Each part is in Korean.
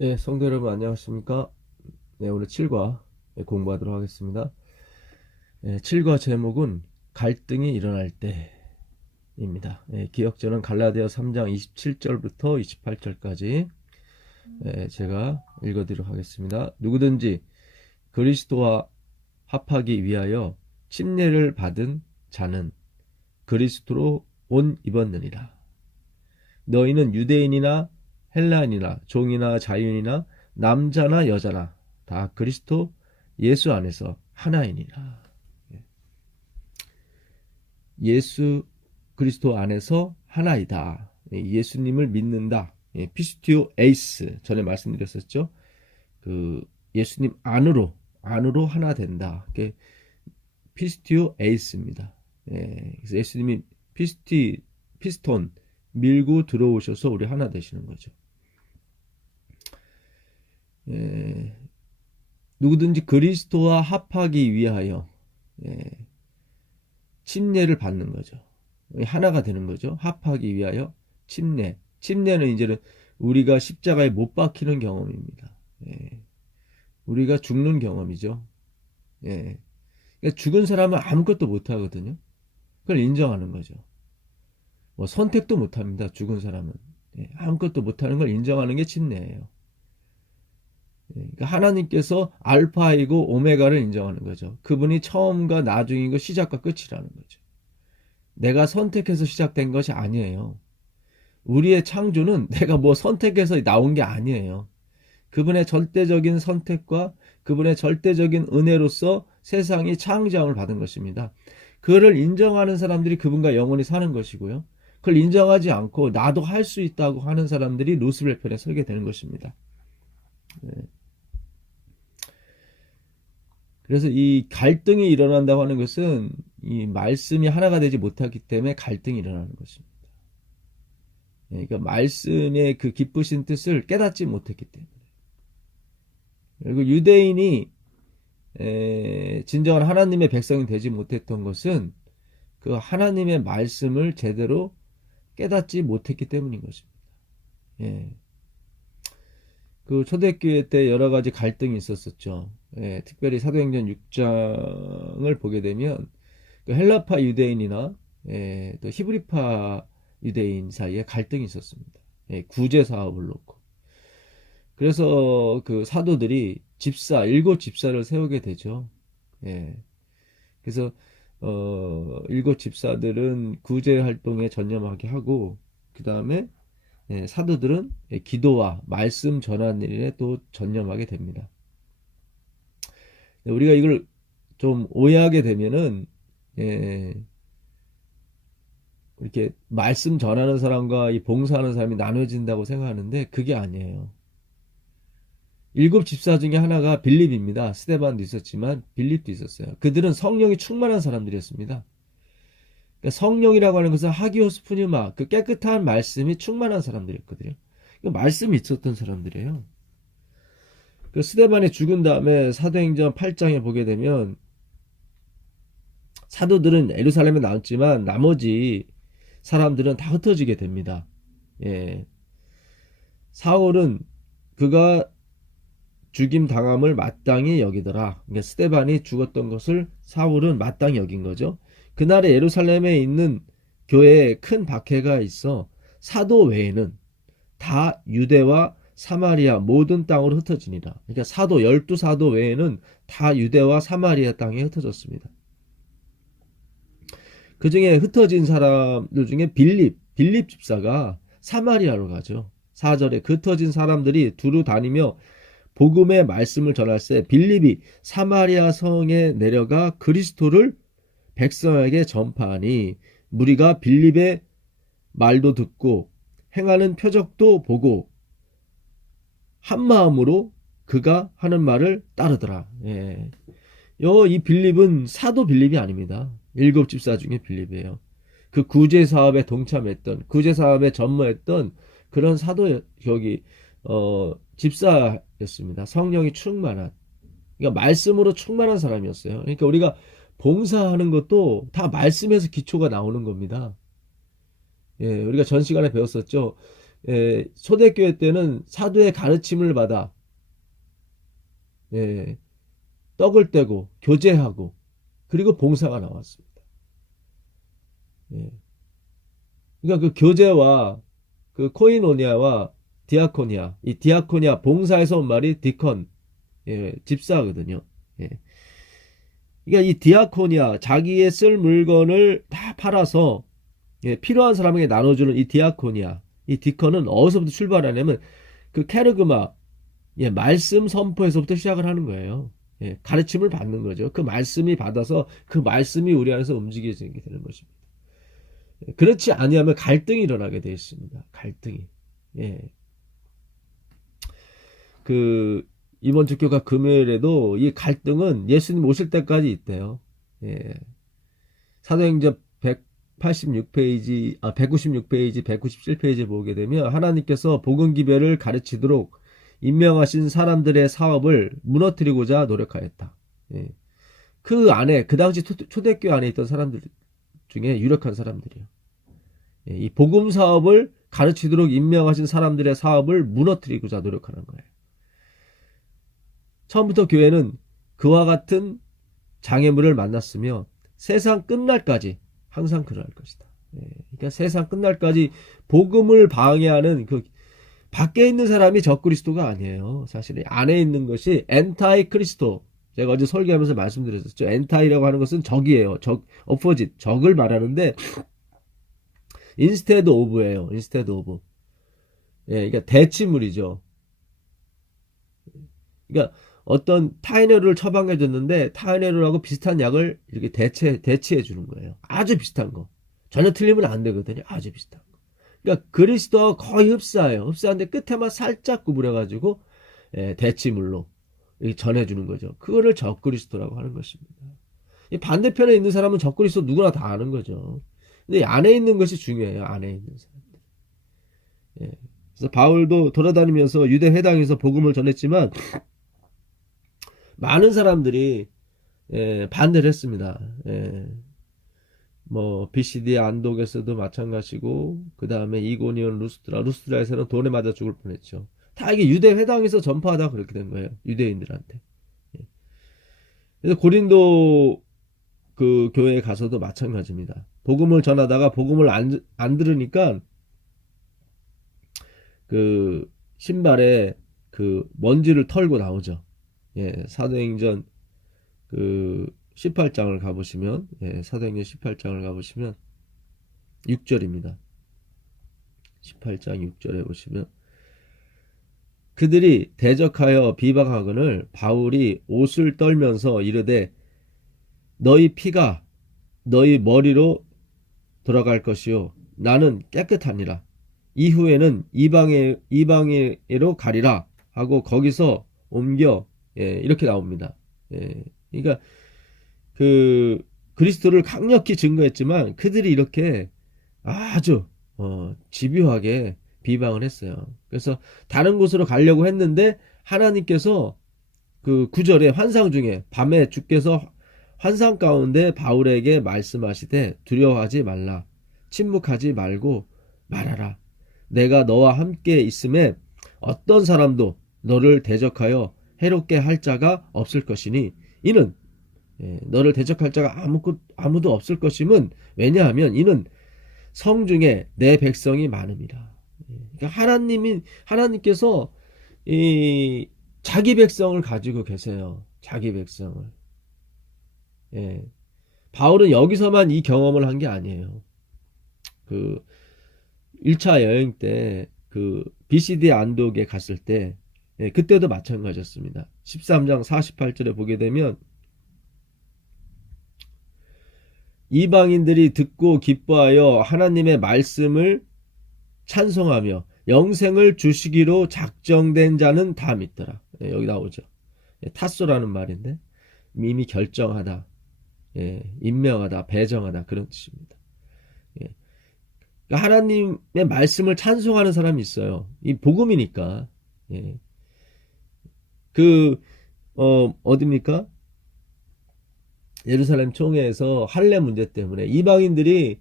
네, 성도 여러분 안녕하십니까? 네, 오늘 7과 공부하도록 하겠습니다. 네, 7과 제목은 갈등이 일어날 때입니다. 네, 기억저는 갈라디아 3장 27절부터 28절까지 제가 읽어드리도록 하겠습니다. 누구든지 그리스도와 합하기 위하여 침례를 받은 자는 그리스도로 옷 입었느니라. 너희는 유대인이나 헬라인이나 종이나 자유인이나 남자나 여자나 다 그리스도 예수 안에서 하나이니라. 예수 그리스도 안에서 하나이다. 예수님을 믿는다. 피스티오 에이스 전에 말씀드렸었죠. 그 예수님 안으로 하나 된다. 피스티오 에이스입니다. 그래서 예수님이 피스톤 밀고 들어오셔서 우리 하나 되시는 거죠. 누구든지 그리스도와 합하기 위하여 침례를 받는 거죠. 하나가 되는 거죠. 합하기 위하여 침례. 침례는 이제는 우리가 십자가에 못 박히는 경험입니다. 우리가 죽는 경험이죠. 그러니까 죽은 사람은 아무것도 못 하거든요. 그걸 인정하는 거죠. 뭐 선택도 못 합니다. 죽은 사람은. 아무것도 못 하는 걸 인정하는 게 침례예요. 그러니까 하나님께서 알파이고 오메가를 인정하는 거죠. 그분이 처음과 나중이고 시작과 끝이라는 거죠. 내가 선택해서 시작된 것이 아니에요. 우리의 창조는 내가 뭐 선택해서 나온 게 아니에요. 그분의 절대적인 선택과 그분의 절대적인 은혜로서 세상이 창조함을 받은 것입니다. 그를 인정하는 사람들이 그분과 영원히 사는 것이고요. 그걸 인정하지 않고 나도 할 수 있다고 하는 사람들이 루스벨 편에 서게 되는 것입니다. 그래서 이 갈등이 일어난다고 하는 것은 이 말씀이 하나가 되지 못하기 때문에 갈등이 일어나는 것입니다. 그러니까 말씀의 그 기쁘신 뜻을 깨닫지 못했기 때문에. 그리고 유대인이 진정한 하나님의 백성이 되지 못했던 것은 그 하나님의 말씀을 제대로 깨닫지 못했기 때문인 것입니다. 그 초대교회 때 여러 가지 갈등이 있었었죠. 특별히 사도행전 6장을 보게 되면 그 헬라파 유대인이나 또 히브리파 유대인 사이에 갈등이 있었습니다. 구제 사업을 놓고. 그래서 그 사도들이 일곱 집사를 세우게 되죠. 그래서 일곱 집사들은 구제 활동에 전념하게 하고 그 다음에 사도들은 기도와 말씀 전하는 일에 또 전념하게 됩니다. 우리가 이걸 좀 오해하게 되면은 이렇게 말씀 전하는 사람과 이 봉사하는 사람이 나눠진다고 생각하는데 그게 아니에요. 일곱 집사 중에 하나가 빌립입니다. 스데반도 있었지만 빌립도 있었어요. 그들은 성령이 충만한 사람들이었습니다. 그러니까 성령이라고 하는 것은 하기오스 푸뉴마, 그 깨끗한 말씀이 충만한 사람들이었거든요. 그러니까 말씀이 있었던 사람들이에요. 그 스데반이 죽은 다음에 사도행전 8장에 보게 되면 사도들은 예루살렘에 남았지만 나머지 사람들은 다 흩어지게 됩니다. 사울은 그가 죽임 당함을 마땅히 여기더라. 그러니까 스데반이 죽었던 것을 사울은 마땅히 여긴 거죠. 그날에 예루살렘에 있는 교회에 큰 박해가 있어 사도 외에는 다 유대와 사마리아 모든 땅으로 흩어지니라. 그러니까 사도 12사도 외에는 다 유대와 사마리아 땅에 흩어졌습니다. 그 중에 흩어진 사람들 중에 빌립 집사가 사마리아로 가죠. 4절에 그 흩어진 사람들이 두루 다니며 복음의 말씀을 전할 때 빌립이 사마리아 성에 내려가 그리스도를 백성에게 전파하니 무리가 빌립의 말도 듣고 행하는 표적도 보고 한 마음으로 그가 하는 말을 따르더라. 이 빌립은 사도 빌립이 아닙니다. 일곱 집사 중에 빌립이에요. 그 구제 사업에 동참했던, 구제 사업에 전무했던 그런 사도 집사였습니다. 성령이 충만한. 그러니까 말씀으로 충만한 사람이었어요. 그러니까 우리가 봉사하는 것도 다 말씀에서 기초가 나오는 겁니다. 우리가 전 시간에 배웠었죠. 초대교회 때는 사도의 가르침을 받아 예, 떡을 떼고 교제하고 그리고 봉사가 나왔습니다. 예. 그러니까 그 교제와 그 코이노니아와 디아코니아, 이 디아코니아 봉사에서 온 말이 디컨, 집사거든요. 예. 그러니까 이 디아코니아 자기의 쓸 물건을 다 팔아서 필요한 사람에게 나눠주는 이 디아코니아, 이 디컨은 어디서부터 출발하냐면 그 케르그마, 말씀 선포에서부터 시작을 하는 거예요. 가르침을 받는 거죠. 그 말씀이 받아서 그 말씀이 우리 안에서 움직이게 되는 것입니다. 그렇지 아니하면 갈등이 일어나게 되어 있습니다. 갈등이. 예. 그 이번 주교가 금요일에도 이 갈등은 예수님 오실 때까지 있대요. 예. 사도행전 186페이지, 196페이지, 197페이지 보게 되면 하나님께서 복음 기별을 가르치도록 임명하신 사람들의 사업을 무너뜨리고자 노력하였다. 예. 그 안에 그 당시 초대교회 안에 있던 사람들 중에 유력한 사람들이에요. 예. 이 복음 사업을 가르치도록 임명하신 사람들의 사업을 무너뜨리고자 노력하는 거예요. 처음부터 교회는 그와 같은 장애물을 만났으며 세상 끝날까지 항상 그럴 것이다. 그러니까 세상 끝날까지 복음을 방해하는 그 밖에 있는 사람이 적그리스도가 아니에요. 사실 안에 있는 것이 엔타이 크리스토. 제가 어제 설교하면서 말씀드렸었죠. 엔타이라고 하는 것은 적이에요. 적, 어포짓, 적을 말하는데 인스테드 오브예요. 인스테드 오브. 그러니까 대치물이죠. 그러니까 어떤 타이레놀을 처방해 줬는데 타이레놀하고 비슷한 약을 이렇게 대체해 주는 거예요. 아주 비슷한 거. 전혀 틀리면 안 되거든요. 아주 비슷한 거. 그러니까 그리스도와 거의 흡사해요. 흡사한데 끝에만 살짝 구부려 가지고 대치물로 전해 주는 거죠. 그거를 적그리스도라고 하는 것입니다. 이 반대편에 있는 사람은 적그리스도 누구나 다 아는 거죠. 근데 안에 있는 것이 중요해요. 안에 있는 사람들. 그래서 바울도 돌아다니면서 유대 회당에서 복음을 전했지만 많은 사람들이 반대를 했습니다. 뭐 BCD 안독에서도 마찬가지고 그 다음에 이고니온 루스트라에서는 돈에 맞아 죽을 뻔했죠. 다 이게 유대 회당에서 전파하다 그렇게 된 거예요. 유대인들한테. 그래서 고린도 그 교회에 가서도 마찬가지입니다. 복음을 전하다가 복음을 안 들으니까 그 신발에 그 먼지를 털고 나오죠. 사도행전 그 18장을 가보시면 사도행전 18장을 가보시면 6절입니다. 18장 6절에 보시면 그들이 대적하여 비방하거늘 바울이 옷을 떨면서 이르되 너희 피가 너희 머리로 돌아갈 것이요 나는 깨끗하니라 이후에는 이방에로 가리라 하고 거기서 옮겨 이렇게 나옵니다. 그러니까 그 그리스도를 강력히 증거했지만 그들이 이렇게 아주 집요하게 비방을 했어요. 그래서 다른 곳으로 가려고 했는데 하나님께서 그 9절에 환상 중에 밤에 주께서 환상 가운데 바울에게 말씀하시되 두려워하지 말라 침묵하지 말고 말하라 내가 너와 함께 있음에 어떤 사람도 너를 대적하여 해롭게 할 자가 없을 것이니 이는 너를 대적할 자가 아무도 없을 것임은 왜냐하면 이는 성중에 내 백성이 많음이라. 그러니까 하나님께서 이 자기 백성을 가지고 계세요. 자기 백성을. 바울은 여기서만 이 경험을 한 게 아니에요. 그 1차 여행 때 그 BCD 안독에 갔을 때 그때도 마찬가지였습니다. 13장 48절에 보게 되면 이방인들이 듣고 기뻐하여 하나님의 말씀을 찬송하며 영생을 주시기로 작정된 자는 다 믿더라. 여기 나오죠. 타소라는 말인데 이미 결정하다, 임명하다, 배정하다 그런 뜻입니다. 그러니까 하나님의 말씀을 찬송하는 사람이 있어요. 이 복음이니까. 어디입니까? 예루살렘 총회에서 할례 문제 때문에 이방인들이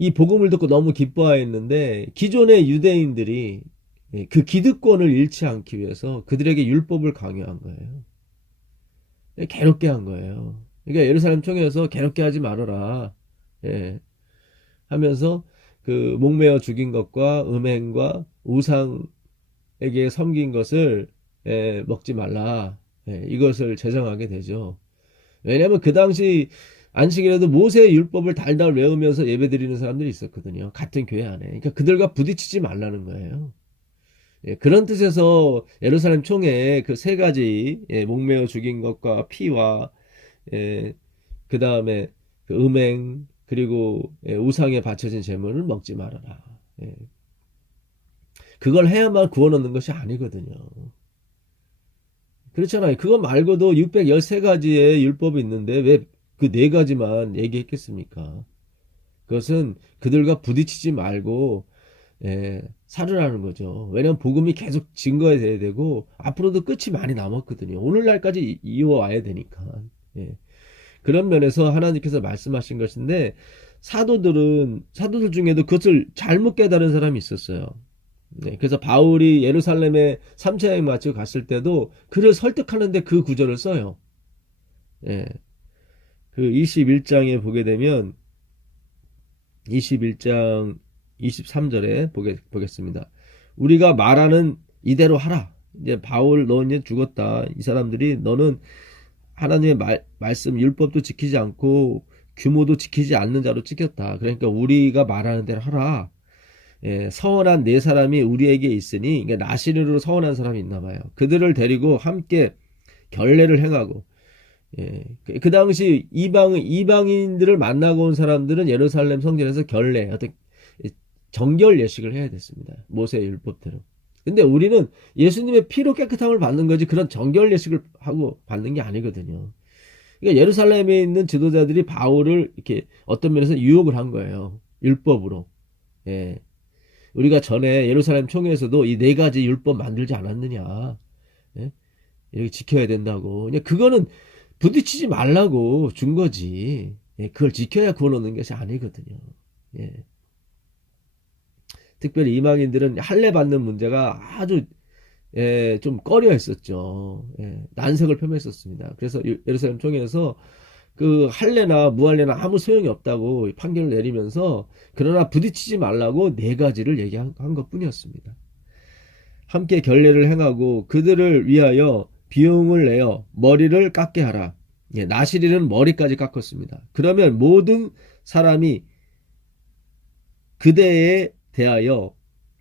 이 복음을 듣고 너무 기뻐하였는데 기존의 유대인들이 그 기득권을 잃지 않기 위해서 그들에게 율법을 강요한 거예요. 괴롭게 한 거예요. 그러니까 예루살렘 총회에서 괴롭게 하지 말아라. 예. 하면서 그 목매어 죽인 것과 음행과 우상에게 섬긴 것을 먹지 말라. 이것을 제정하게 되죠. 왜냐하면 그 당시 안식일에도 모세의 율법을 달달 외우면서 예배드리는 사람들이 있었거든요. 같은 교회 안에. 그러니까 그들과 부딪히지 말라는 거예요. 그런 뜻에서 예루살렘 총회에 그 세 가지 목매어 죽인 것과 피와 그 다음에 그 음행 그리고 우상에 바쳐진 제물을 먹지 말아라. 그걸 해야만 구원 얻는 것이 아니거든요. 그렇잖아요. 그거 말고도 613가지의 율법이 있는데 왜 그 네 가지만 얘기했겠습니까? 그것은 그들과 부딪히지 말고 살으라는 거죠. 왜냐하면 복음이 계속 증거해야 되고 앞으로도 끝이 많이 남았거든요. 오늘날까지 이어와야 되니까. 그런 면에서 하나님께서 말씀하신 것인데 사도들 중에도 그것을 잘못 깨달은 사람이 있었어요. 그래서 바울이 예루살렘에 3차 여행 마치고 갔을 때도 그를 설득하는데 그 구절을 써요. 그 21장에 보게 되면 21장 23절에 보겠습니다. 우리가 말하는 이대로 하라. 이제 바울 너 이제 죽었다. 이 사람들이 너는 하나님의 말씀 율법도 지키지 않고 규모도 지키지 않는 자로 찍혔다. 그러니까 우리가 말하는 대로 하라. 서원한 네 사람이 우리에게 있으니 그러니까 나시린으로 서원한 사람이 있나 봐요. 그들을 데리고 함께 결례를 행하고 그 당시 이방인들을 만나고 온 사람들은 예루살렘 성전에서 결례 어떤 정결 예식을 해야 됐습니다. 모세의 율법대로. 근데 우리는 예수님의 피로 깨끗함을 받는 거지 그런 정결 예식을 하고 받는 게 아니거든요. 그러니까 예루살렘에 있는 지도자들이 바울을 이렇게 어떤 면에서 유혹을 한 거예요. 율법으로. 우리가 전에 예루살렘 총회에서도 이 네 가지 율법 만들지 않았느냐. 이렇게 지켜야 된다고. 그냥 그거는 부딪히지 말라고 준 거지. 그걸 지켜야 구원 얻는 것이 아니거든요. 특별히 이방인들은 할례 받는 문제가 아주 좀 꺼려 했었죠. 난색을 표명했었습니다. 그래서 예루살렘 총회에서 그 할례나 무할례나 아무 소용이 없다고 판결을 내리면서 그러나 부딪히지 말라고 네 가지를 얘기한 것뿐이었습니다. 함께 결례를 행하고 그들을 위하여 비용을 내어 머리를 깎게 하라. 나시리는 머리까지 깎았습니다. 그러면 모든 사람이 그대에 대하여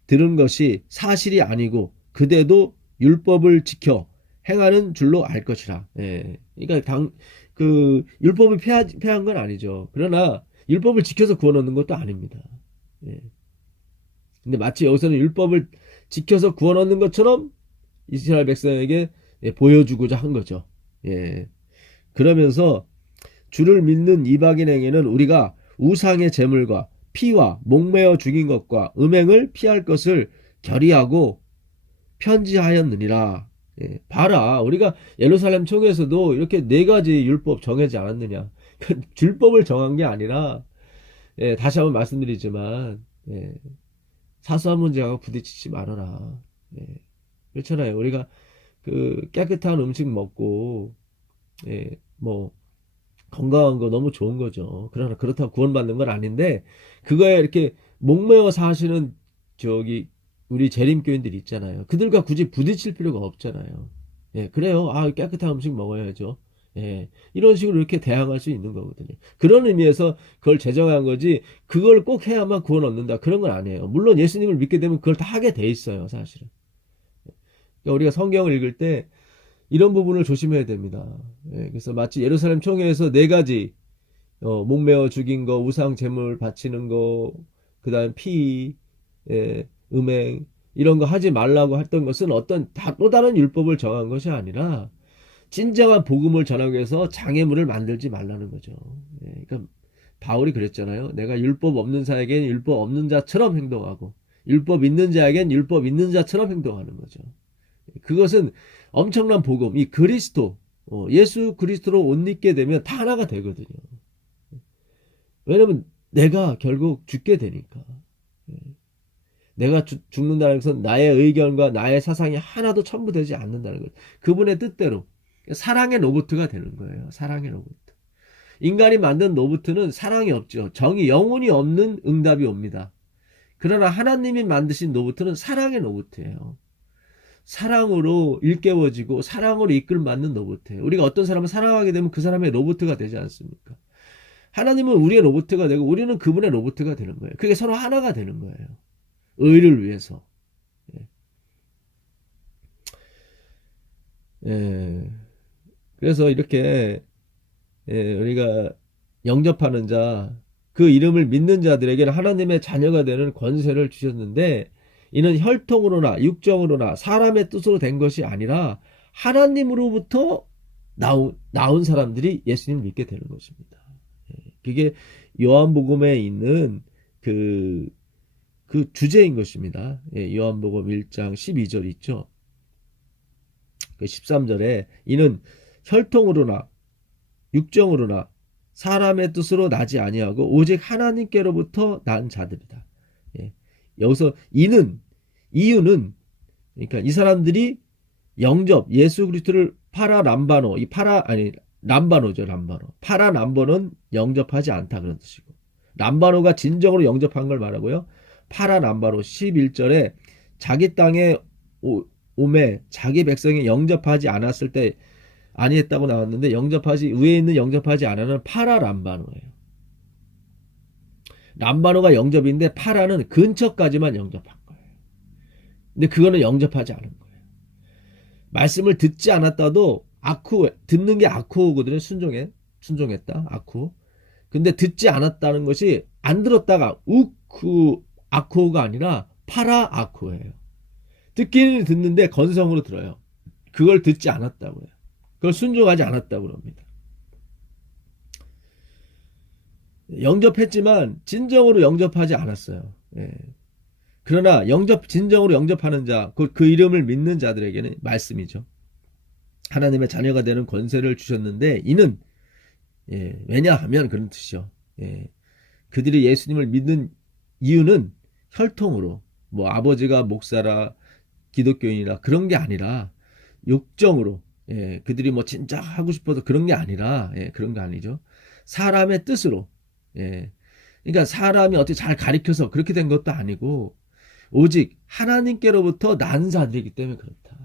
들은 것이 사실이 아니고 그대도 율법을 지켜 행하는 줄로 알 것이라. 그러니까 그 율법을 폐한 건 아니죠. 그러나 율법을 지켜서 구원 얻는 것도 아닙니다. 근데 마치 여기서는 율법을 지켜서 구원 얻는 것처럼 이스라엘 백성에게 보여주고자 한 거죠. 그러면서 주를 믿는 이방인에게는 우리가 우상의 제물과 피와 목매어 죽인 것과 음행을 피할 것을 결의하고 편지하였느니라. 봐라, 우리가 예루살렘 총회에서도 이렇게 네 가지 율법 정하지 않았느냐. 율법을 정한 게 아니라 다시 한번 말씀드리지만 사소한 문제하고 부딪히지 말아라. 그렇잖아요. 우리가 그 깨끗한 음식 먹고 뭐 건강한 거 너무 좋은 거죠. 그러나 그렇다고 구원받는 건 아닌데 그거에 이렇게 목매어 사시는 우리 재림교인들 있잖아요. 그들과 굳이 부딪힐 필요가 없잖아요. 그래요. 깨끗한 음식 먹어야죠. 이런 식으로 이렇게 대항할 수 있는 거거든요. 그런 의미에서 그걸 제정한 거지 그걸 꼭 해야만 구원 얻는다 그런 건 아니에요. 물론 예수님을 믿게 되면 그걸 다 하게 돼 있어요. 사실은. 그러니까 우리가 성경을 읽을 때 이런 부분을 조심해야 됩니다. 그래서 마치 예루살렘 총회에서 네 가지 목매어 죽인 거, 우상 제물 바치는 거, 그 다음 피, 음행 이런 거 하지 말라고 했던 것은 어떤 또 다른 율법을 정한 것이 아니라 진정한 복음을 전하기 위해서 장애물을 만들지 말라는 거죠. 그러니까 바울이 그랬잖아요. 내가 율법 없는 자에겐 율법 없는 자처럼 행동하고 율법 있는 자에겐 율법 있는 자처럼 행동하는 거죠. 그것은 엄청난 복음, 이 그리스도, 예수 그리스도로 옷 입게 되면 다 하나가 되거든요. 왜냐면 내가 결국 죽게 되니까. 예. 내가 죽는다는 것은 나의 의견과 나의 사상이 하나도 첨부되지 않는다는 것. 그분의 뜻대로. 사랑의 로봇가 되는 거예요. 사랑의 로봇. 인간이 만든 로봇은 사랑이 없죠. 정이, 영혼이 없는 응답이 옵니다. 그러나 하나님이 만드신 로봇은 사랑의 로봇이에요. 사랑으로 일깨워지고 사랑으로 이끌맞는 로봇이에요. 우리가 어떤 사람을 사랑하게 되면 그 사람의 로봇가 되지 않습니까? 하나님은 우리의 로봇가 되고 우리는 그분의 로봇가 되는 거예요. 그게 서로 하나가 되는 거예요. 의를 위해서. 예. 예. 그래서 이렇게 우리가 영접하는 자, 그 이름을 믿는 자들에게는 하나님의 자녀가 되는 권세를 주셨는데 이는 혈통으로나 육정으로나 사람의 뜻으로 된 것이 아니라 하나님으로부터 나온 사람들이 예수님을 믿게 되는 것입니다. 그게 요한복음에 있는 그 주제인 것입니다. 요한복음 1장 12절 있죠. 그 13절에 이는 혈통으로나 육정으로나 사람의 뜻으로 나지 아니하고 오직 하나님께로부터 난 자들이다. 여기서 이유는 그러니까 이 사람들이 영접 예수 그리스도를 파라람바노 람바노죠. 파라람바노는 영접하지 않다 그런 뜻이고 람바노가 진정으로 영접한 걸 말하고요. 파라람바노 11절에 자기 땅에 오매 자기 백성이 영접하지 않았을 때 아니했다고 나왔는데 위에 있는 영접하지 않아는 파라람바노예요. 람바노가 영접인데 파라는 근처까지만 영접한 거예요. 근데 그거는 영접하지 않은 거예요. 말씀을 듣지 않았다도 듣는 게 아쿠거든요. 순종했다. 아쿠. 근데 듣지 않았다는 것이 안 들었다가 아쿠가 아니라 파라 아쿠예요. 듣기는 듣는데 건성으로 들어요. 그걸 듣지 않았다고요. 그걸 순종하지 않았다고 합니다. 영접했지만 진정으로 영접하지 않았어요. 그러나 진정으로 영접하는 자, 그 이름을 믿는 자들에게는 말씀이죠. 하나님의 자녀가 되는 권세를 주셨는데 이는 왜냐하면 그런 뜻이죠. 그들이 예수님을 믿는 이유는 혈통으로 뭐 아버지가 목사라 기독교인이라 그런 게 아니라 육정으로 그들이 뭐 진짜 하고 싶어서 그런 게 아니라 그런 거 아니죠. 사람의 뜻으로 그러니까 사람이 어떻게 잘 가르쳐서 그렇게 된 것도 아니고 오직 하나님께로부터 난 자들이기 때문에 그렇다.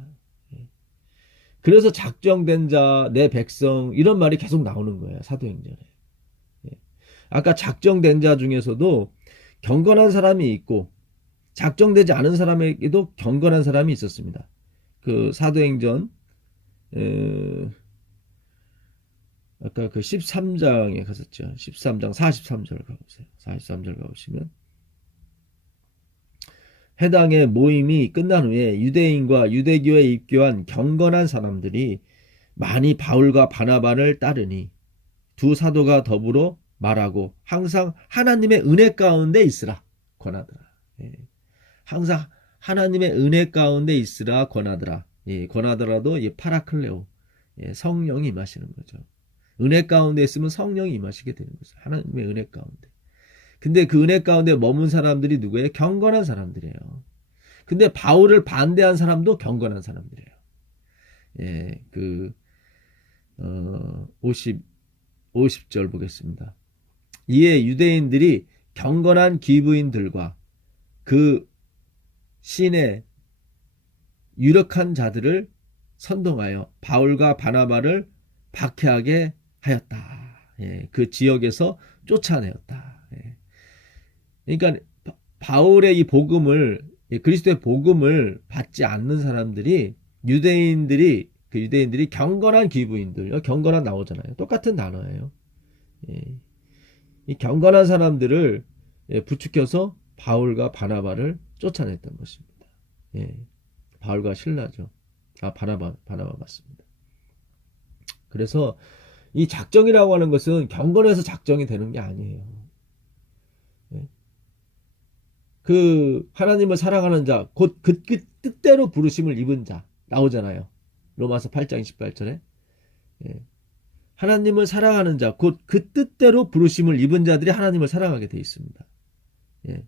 그래서 작정된 자, 내 백성 이런 말이 계속 나오는 거예요. 사도행전에. 아까 작정된 자 중에서도 경건한 사람이 있고 작정되지 않은 사람에게도 경건한 사람이 있었습니다. 그 사도행전 아까 그 13장에 갔었죠. 13장 43절 가보세요. 43절 가보시면 해당의 모임이 끝난 후에 유대인과 유대교에 입교한 경건한 사람들이 많이 바울과 바나바를 따르니 두 사도가 더불어 말하고 항상 하나님의 은혜 가운데 있으라 권하더라. 항상 하나님의 은혜 가운데 있으라 권하더라. 권하더라도 파라클레오 성령이 임하시는 거죠. 은혜 가운데 있으면 성령이 임하시게 되는 거죠. 하나님의 은혜 가운데. 근데 그 은혜 가운데 머문 사람들이 누구예요? 경건한 사람들이에요. 근데 바울을 반대한 사람도 경건한 사람들이에요. 50절 보겠습니다. 이에 유대인들이 경건한 기브인들과 그 신의 유력한 자들을 선동하여 바울과 바나바를 박해하게 하였다. 그 지역에서 쫓아내었다. 그러니까 바울의 이 복음을 그리스도의 복음을 받지 않는 사람들이 유대인들이 경건한 기브인들 경건한 나오잖아요. 똑같은 단어예요. 이 경건한 사람들을 부추겨서 바울과 바나바를 쫓아냈던 것입니다. 바울과 실라죠. 바나바 맞습니다. 그래서 이 작정이라고 하는 것은 경건해서 작정이 되는 게 아니에요. 그 하나님을 사랑하는 자, 곧 그 뜻대로 부르심을 입은 자 나오잖아요. 로마서 8장 28절에 하나님을 사랑하는 자, 곧 그 뜻대로 부르심을 입은 자들이 하나님을 사랑하게 되어 있습니다. 예.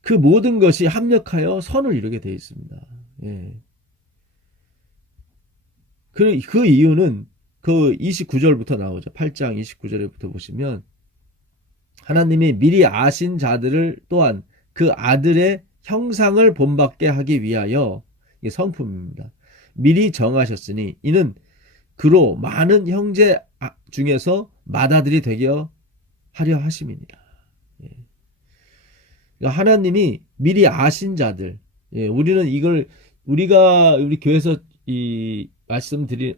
그 모든 것이 합력하여 선을 이루게 되어 있습니다. 예. 그 이유는 그 29절부터 나오죠. 8장 29절부터 보시면 하나님이 미리 아신 자들을 또한 그 아들의 형상을 본받게 하기 위하여, 이게 성품입니다. 미리 정하셨으니 이는 그로 많은 형제 중에서 맏아들이 되게 하려 하심이니라. 예. 그러니까 하나님이 미리 아신 자들, 예, 우리는 이걸 우리 교회에서 이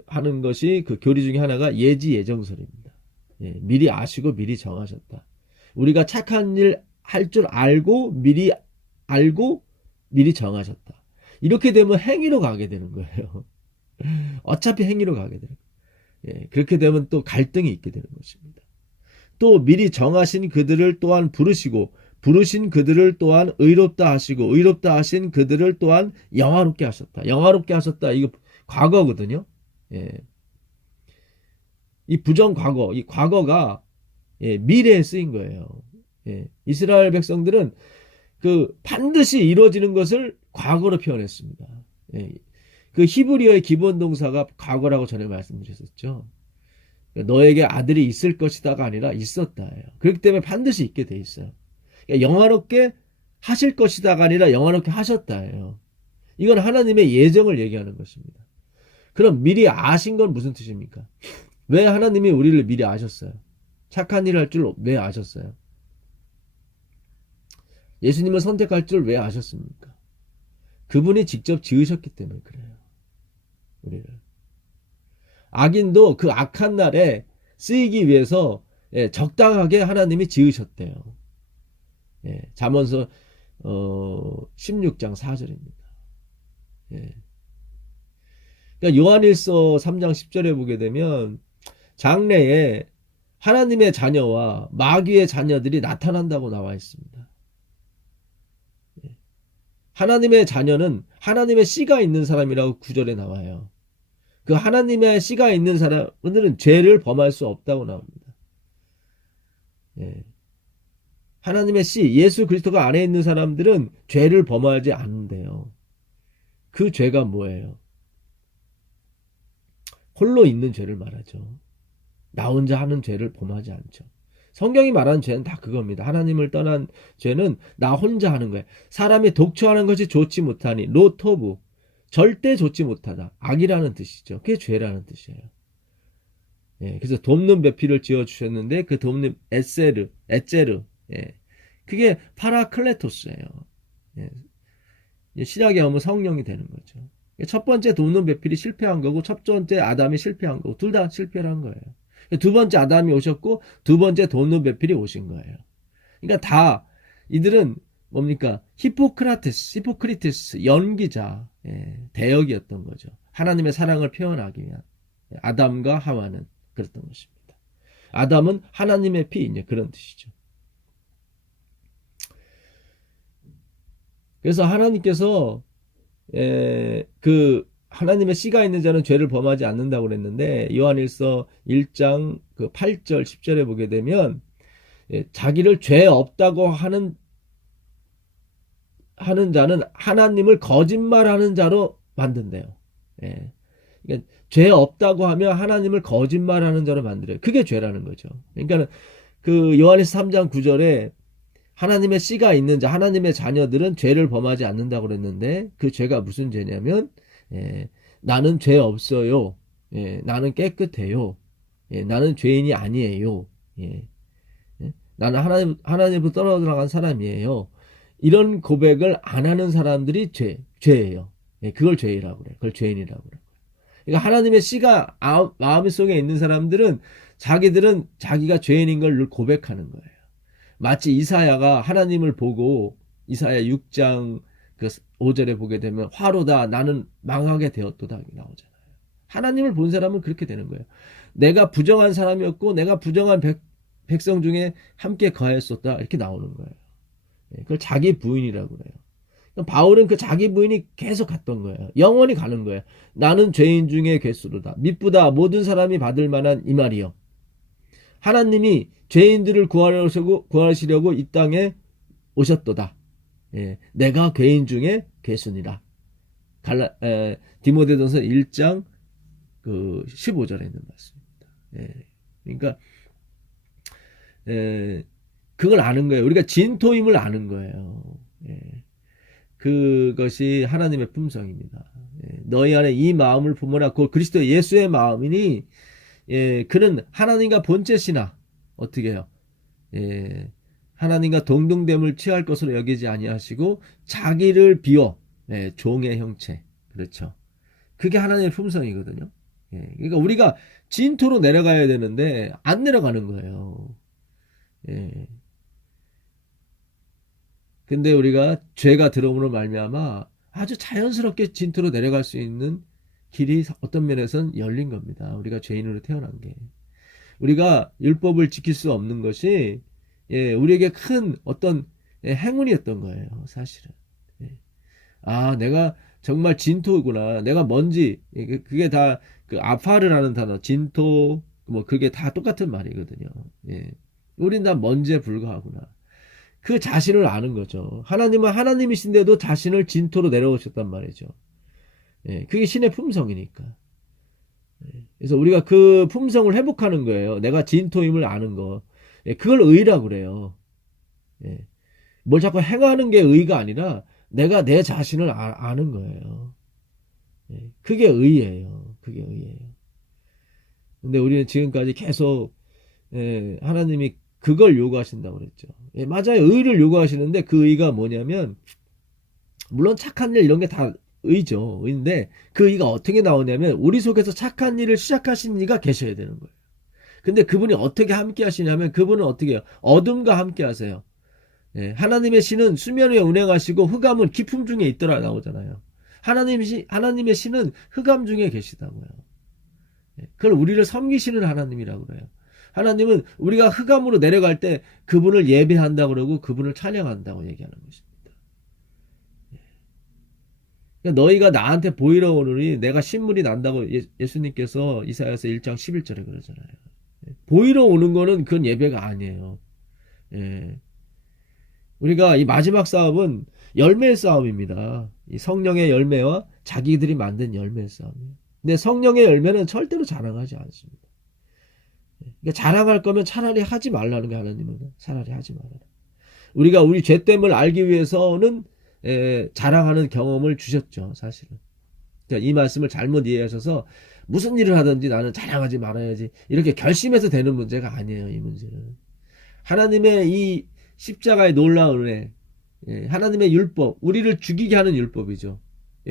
하는 것이 그 교리 중에 하나가 예지 예정설입니다. 예, 미리 아시고 미리 정하셨다. 우리가 착한 일 할 줄 알고 미리 정하셨다. 이렇게 되면 행위로 가게 되는 거예요. 어차피 행위로 가게 되는 거예요. 예, 그렇게 되면 또 갈등이 있게 되는 것입니다. 또 미리 정하신 그들을 또한 부르시고 부르신 그들을 또한 의롭다 하시고 의롭다 하신 그들을 또한 영화롭게 하셨다. 영화롭게 하셨다. 이거 과거거든요. 예. 이 부정 과거, 이 과거가 예, 미래에 쓰인 거예요. 예. 이스라엘 백성들은 그 반드시 이루어지는 것을 과거로 표현했습니다. 예. 그 히브리어의 기본 동사가 과거라고 전에 말씀드렸었죠. 너에게 아들이 있을 것이다가 아니라 있었다예요. 그렇기 때문에 반드시 있게 돼 있어요. 그러니까 영화롭게 하실 것이다가 아니라 영화롭게 하셨다예요. 이건 하나님의 예정을 얘기하는 것입니다. 그럼 미리 아신 건 무슨 뜻입니까? 왜 하나님이 우리를 미리 아셨어요? 착한 일을 할 줄 왜 아셨어요? 예수님을 선택할 줄 왜 아셨습니까? 그분이 직접 지으셨기 때문에 그래요. 우리를. 악인도 그 악한 날에 쓰이기 위해서 예, 적당하게 하나님이 지으셨대요. 예, 잠언서 16장 4절입니다. 예. 그러니까 요한일서 3장 10절에 보게 되면 장래에 하나님의 자녀와 마귀의 자녀들이 나타난다고 나와 있습니다. 예. 하나님의 자녀는 하나님의 씨가 있는 사람이라고 9절에 나와요. 그 하나님의 씨가 있는 사람들은 죄를 범할 수 없다고 나옵니다. 예. 하나님의 씨, 예수 그리스도가 안에 있는 사람들은 죄를 범하지 않는데요. 그 죄가 뭐예요? 홀로 있는 죄를 말하죠. 나 혼자 하는 죄를 범하지 않죠. 성경이 말하는 죄는 다 그겁니다. 하나님을 떠난 죄는 나 혼자 하는 거예요. 사람이 독초하는 것이 좋지 못하니 로토부, 절대 좋지 못하다. 악이라는 뜻이죠. 그게 죄라는 뜻이에요. 예, 그래서 돕는 배필을 지어주셨는데 그 돕는 에체르, 예, 그게 파라클레토스예요. 예, 신약에 오면 성령이 되는 거죠. 첫 번째 돕는 배필이 실패한 거고 첫 번째 아담이 실패한 거고 둘 다 실패를 한 거예요. 두 번째 아담이 오셨고 두 번째 돕는 배필이 오신 거예요. 그러니까 다 이들은 뭡니까? 히포크리테스 연기자, 예, 대역이었던 거죠. 하나님의 사랑을 표현하기 위한 아담과 하와는 그랬던 것입니다. 아담은 하나님의 피, 이제 그런 뜻이죠. 그래서 하나님께서 그 하나님의 씨가 있는 자는 죄를 범하지 않는다고 그랬는데 요한일서 1장 그 8절 10절에 보게 되면 자기를 죄 없다고 하는 자는 하나님을 거짓말하는 자로 만든대요. 예. 그러니까 죄 없다고 하면 하나님을 거짓말하는 자로 만들어요. 그게 죄라는 거죠. 그러니까 그 요한일서 3장 9절에 하나님의 씨가 있는 자, 하나님의 자녀들은 죄를 범하지 않는다고 그랬는데 그 죄가 무슨 죄냐면 나는 죄 없어요. 나는 깨끗해요. 나는 죄인이 아니에요. 나는 하나님으로 떨어져 나간 사람이에요. 이런 고백을 안 하는 사람들이 죄예요. 그걸 죄라고 그래요. 그걸 죄인이라고 그래요. 그러니까 하나님의 씨가 마음속에 있는 사람들은 자기들은 자기가 죄인인 걸 고백하는 거예요. 마치 이사야가 하나님을 보고 이사야 6장 그 5절에 보게 되면 화로다 나는 망하게 되었도다 나오잖아요. 하나님을 본 사람은 그렇게 되는 거예요. 내가 부정한 사람이었고 내가 부정한 백성 중에 함께 거하였었다 이렇게 나오는 거예요. 그걸 자기 부인이라고 그래요. 바울은 그 자기 부인이 계속 갔던 거예요. 영원히 가는 거예요. 나는 죄인 중에 괴수로다. 미쁘다. 모든 사람이 받을 만한 이 말이요. 하나님이 죄인들을 구하시려고 이 땅에 오셨도다. 예, 내가 죄인 중에 괴수니라. 디모데전서 1장 그 15절에 있는 말씀입니다. 예, 그러니까 그걸 아는 거예요. 우리가 진토임을 아는 거예요. 예, 그것이 하나님의 품성입니다. 예, 너희 안에 이 마음을 품어라. 그 그리스도 예수의 마음이니, 예, 그는 하나님과 본체시나 어떻게 해요? 예, 하나님과 동등됨을 취할 것으로 여기지 아니하시고 자기를 비워, 예, 종의 형체. 그렇죠. 그게 하나님의 품성이거든요. 예, 그러니까 우리가 진토로 내려가야 되는데 안 내려가는 거예요. 예. 근데 우리가 죄가 들어옴으로 말미암아 아주 자연스럽게 진토로 내려갈 수 있는 길이 어떤 면에서는 열린 겁니다. 우리가 죄인으로 태어난 게. 우리가 율법을 지킬 수 없는 것이, 예, 우리에게 큰 어떤, 예, 행운이었던 거예요. 사실은. 예. 아, 내가 정말 진토구나. 내가 뭔지, 예, 그게 다 그 아파르라는 단어, 진토, 뭐 그게 다 똑같은 말이거든요. 예. 우린 다 먼지에 불과하구나. 그 자신을 아는 거죠. 하나님은 하나님이신데도 자신을 진토로 내려오셨단 말이죠. 예, 그게 신의 품성이니까. 예, 그래서 우리가 그 품성을 회복하는 거예요. 내가 진토임을 아는 거. 예, 그걸 의라고 그래요. 예, 뭘 자꾸 행하는 게 의가 아니라 내가 내 자신을 아는 거예요. 예, 그게 의예요. 그게 의예요. 근데 우리는 지금까지 계속, 예, 하나님이 그걸 요구하신다고 그랬죠. 예, 맞아요. 의를 요구하시는데 그 의가 뭐냐면, 물론 착한 일 이런 게 다 의죠. 의인데 그 의가 어떻게 나오냐면 우리 속에서 착한 일을 시작하신 이가 계셔야 되는 거예요. 근데 그분이 어떻게 함께 하시냐면 그분은 어떻게 해요? 어둠과 함께 하세요. 예, 하나님의 신은 수면 위에 운행하시고 흑암은 깊음 중에 있더라 나오잖아요. 하나님의 신은 흑암 중에 계시다고요. 예, 그걸 우리를 섬기시는 하나님이라고 그래요. 하나님은 우리가 흑암으로 내려갈 때 그분을 예배한다고 그러고 그분을 찬양한다고 얘기하는 것입니다. 그러니까 너희가 나한테 보이러 오느니 내가 신물이 난다고 예수님께서 이사야서 1장 11절에 그러잖아요. 보이러 오는 거는 그건 예배가 아니에요. 예. 우리가 이 마지막 싸움은 열매의 싸움입니다. 이 성령의 열매와 자기들이 만든 열매의 싸움이에요. 근데 성령의 열매는 절대로 자랑하지 않습니다. 그러니까 자랑할 거면 차라리 하지 말라는 게 하나님은 차라리 하지 말아라. 우리가 우리 죄됨을 알기 위해서는 자랑하는 경험을 주셨죠, 사실은. 그러니까 이 말씀을 잘못 이해하셔서 무슨 일을 하든지 나는 자랑하지 말아야지 이렇게 결심해서 되는 문제가 아니에요. 이 문제는 하나님의 이 십자가의 놀라운 은혜, 하나님의 율법, 우리를 죽이게 하는 율법이죠.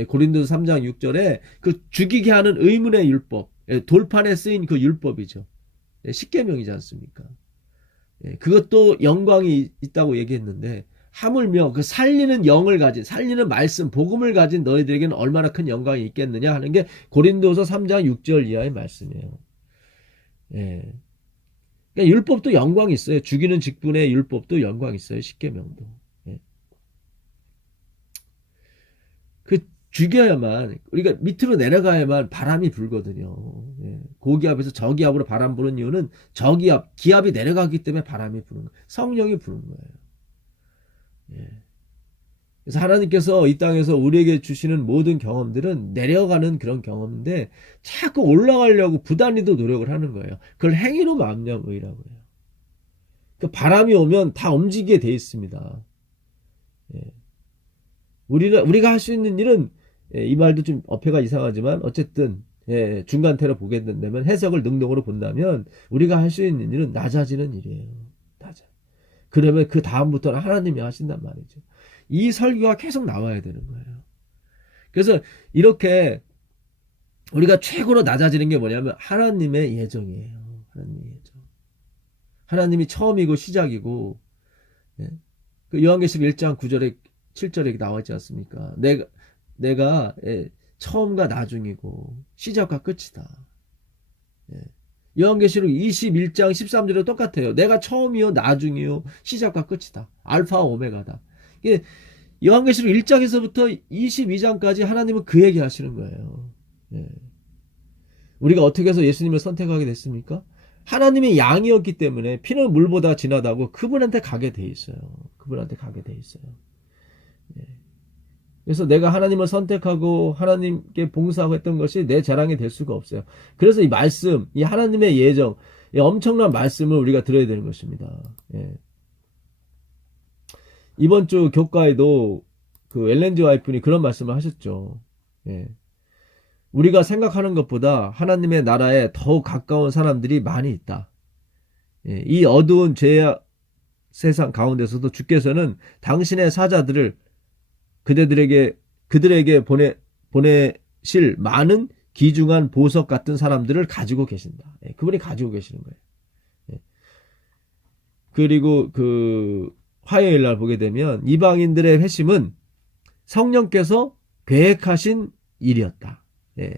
고린도서 3장 6절에 그 죽이게 하는 의문의 율법, 돌판에 쓰인 그 율법이죠. 십계명이지 않습니까? 그것도 영광이 있다고 얘기했는데 하물며 그 살리는 영을 가진, 살리는 말씀, 복음을 가진 너희들에게는 얼마나 큰 영광이 있겠느냐 하는 게 고린도서 3장 6절 이하의 말씀이에요. 예. 그러니까 율법도 영광이 있어요. 죽이는 직분의 율법도 영광이 있어요. 십계명도. 예. 그 죽여야만, 우리가 밑으로 내려가야만 바람이 불거든요. 예. 고기압에서 저기압으로 바람 부는 이유는 저기압, 기압이 내려가기 때문에 바람이 부는 거예요. 성령이 부는 거예요. 예. 그래서 하나님께서 이 땅에서 우리에게 주시는 모든 경험들은 내려가는 그런 경험인데 자꾸 올라가려고 부단히도 노력을 하는 거예요. 그걸 행위로 만념 의라고 해요. 그 바람이 오면 다 움직이게 돼 있습니다. 예. 우리가 할 수 있는 일은, 이 말도 좀 어폐가 이상하지만 어쨌든 중간 테러 보게 된다면 해석을 능동으로 본다면 우리가 할 수 있는 일은 낮아지는 일이에요. 낮아. 그러면 그 다음부터는 하나님이 하신단 말이죠. 이 설교가 계속 나와야 되는 거예요. 그래서 이렇게 우리가 최고로 낮아지는 게 뭐냐면 하나님의 예정이에요. 하나님의 예정. 하나님이 처음이고 시작이고, 그 요한계시록 1장 9절에 7절에 나와 있지 않습니까? 내가 처음과 나중이고 시작과 끝이다. 요한계시록 21장 13절에 똑같아요. 내가 처음이요 나중이요 시작과 끝이다. 알파와 오메가다. 이게 요한계시록 1장에서부터 22장까지 하나님은 그 얘기 하시는 거예요. 예. 우리가 어떻게 해서 예수님을 선택하게 됐습니까? 하나님의 양이었기 때문에 피는 물보다 진하다고 그분한테 가게 돼 있어요. 그분한테 가게 돼 있어요. 예. 그래서 내가 하나님을 선택하고 하나님께 봉사하고 했던 것이 내 자랑이 될 수가 없어요. 그래서 이 말씀, 이 하나님의 예정, 이 엄청난 말씀을 우리가 들어야 되는 것입니다. 예. 이번 주 교과에도 그 엘렌 지 와이프니 그런 말씀을 하셨죠. 예. 우리가 생각하는 것보다 하나님의 나라에 더욱 가까운 사람들이 많이 있다. 예. 이 어두운 죄악 세상 가운데서도 주께서는 당신의 사자들을 그들에게 보내실 많은 귀중한 보석 같은 사람들을 가지고 계신다. 예. 그분이 가지고 계시는 거예요. 예. 그리고 그 화요일 날 보게 되면 이방인들의 회심은 성령께서 계획하신 일이었다. 예.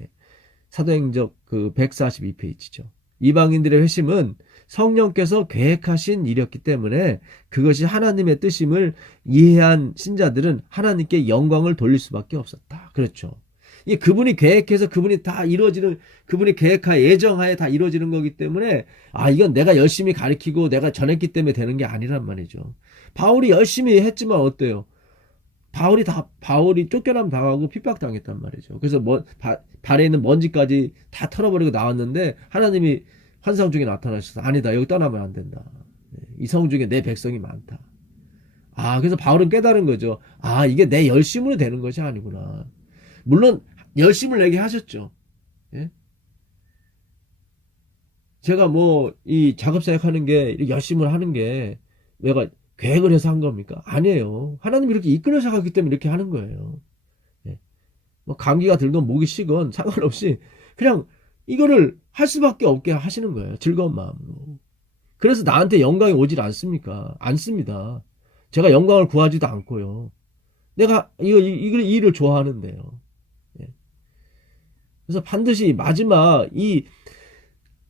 사도행적 그 142페이지죠. 이방인들의 회심은 성령께서 계획하신 일이었기 때문에 그것이 하나님의 뜻임을 이해한 신자들은 하나님께 영광을 돌릴 수밖에 없었다. 그렇죠. 이 그분이 계획해서 그분이 다 이루어지는, 그분이 계획하에 예정하에 다 이루어지는 거기 때문에 이건 내가 열심히 가르치고 내가 전했기 때문에 되는 게 아니란 말이죠. 바울이 열심히 했지만 어때요? 바울이 쫓겨남 당하고 핍박당했단 말이죠. 그래서 발에 있는 먼지까지 다 털어버리고 나왔는데 하나님이 환상 중에 나타나셔서 아니다, 여기 떠나면 안 된다. 이 성 중에 내 백성이 많다. 그래서 바울은 깨달은 거죠. 이게 내 열심으로 되는 것이 아니구나. 물론 열심을 내게 하셨죠. 예? 제가 이 작업사역 하는 게 열심을 하는 게 내가 계획을 해서 한 겁니까? 아니에요. 하나님이 이렇게 이끌어서 가기 때문에 이렇게 하는 거예요. 예. 감기가 들건 목이 쉬건 상관없이 그냥 이거를 할 수밖에 없게 하시는 거예요. 즐거운 마음으로. 그래서 나한테 영광이 오질 않습니까? 않습니다. 제가 영광을 구하지도 않고요. 내가 이 일을 좋아하는데요. 예. 그래서 반드시 마지막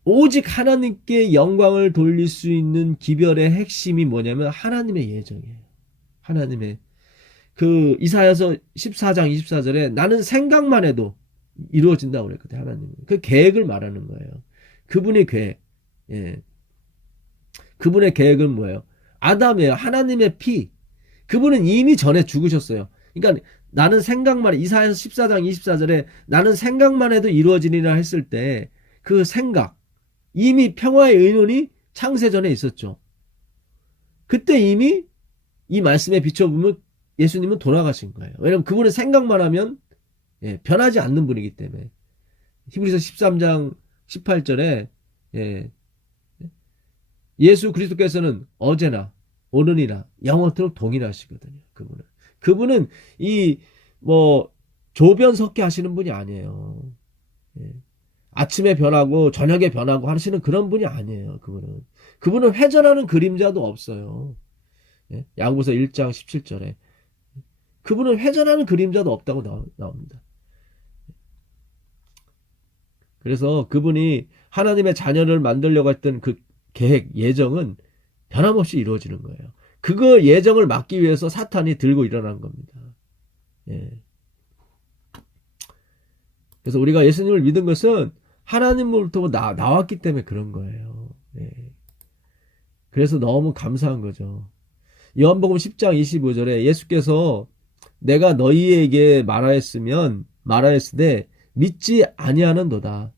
오직 하나님께 영광을 돌릴 수 있는 기별의 핵심이 뭐냐면 하나님의 예정이에요. 하나님의 그 이사야서 14장 24절에 나는 생각만 해도 이루어진다고 그랬거든요. 하나님은 그 계획을 말하는 거예요. 그분의 계획. 예. 그분의 계획은 뭐예요? 아담이에요. 하나님의 피. 그분은 이미 전에 죽으셨어요. 그러니까 나는 생각만, 이사야서 14장 24절에 나는 생각만 해도 이루어지리라 했을 때 그 생각, 이미 평화의 의논이 창세 전에 있었죠. 그때 이미 이 말씀에 비춰보면 예수님은 돌아가신 거예요. 왜냐하면 그분은 생각만 하면 변하지 않는 분이기 때문에. 히브리서 13장 18절에 예수 그리스도께서는 어제나 오늘이나 영원토록 동일하시거든요. 그분은 조변 섞게 하시는 분이 아니에요. 아침에 변하고 저녁에 변하고 하시는 그런 분이 아니에요. 그분은 회전하는 그림자도 없어요. 야고보서 1장 17절에 그분은 회전하는 그림자도 없다고 나옵니다. 그래서 그분이 하나님의 자녀를 만들려고 했던 그 계획, 예정은 변함없이 이루어지는 거예요. 그거 예정을 막기 위해서 사탄이 들고 일어난 겁니다. 그래서 우리가 예수님을 믿은 것은 하나님으로부터 나왔기 때문에 그런 거예요. 그래서 너무 감사한 거죠. 요한복음 10장 25절에 예수께서 내가 너희에게 말하였으되 믿지 아니하는도다.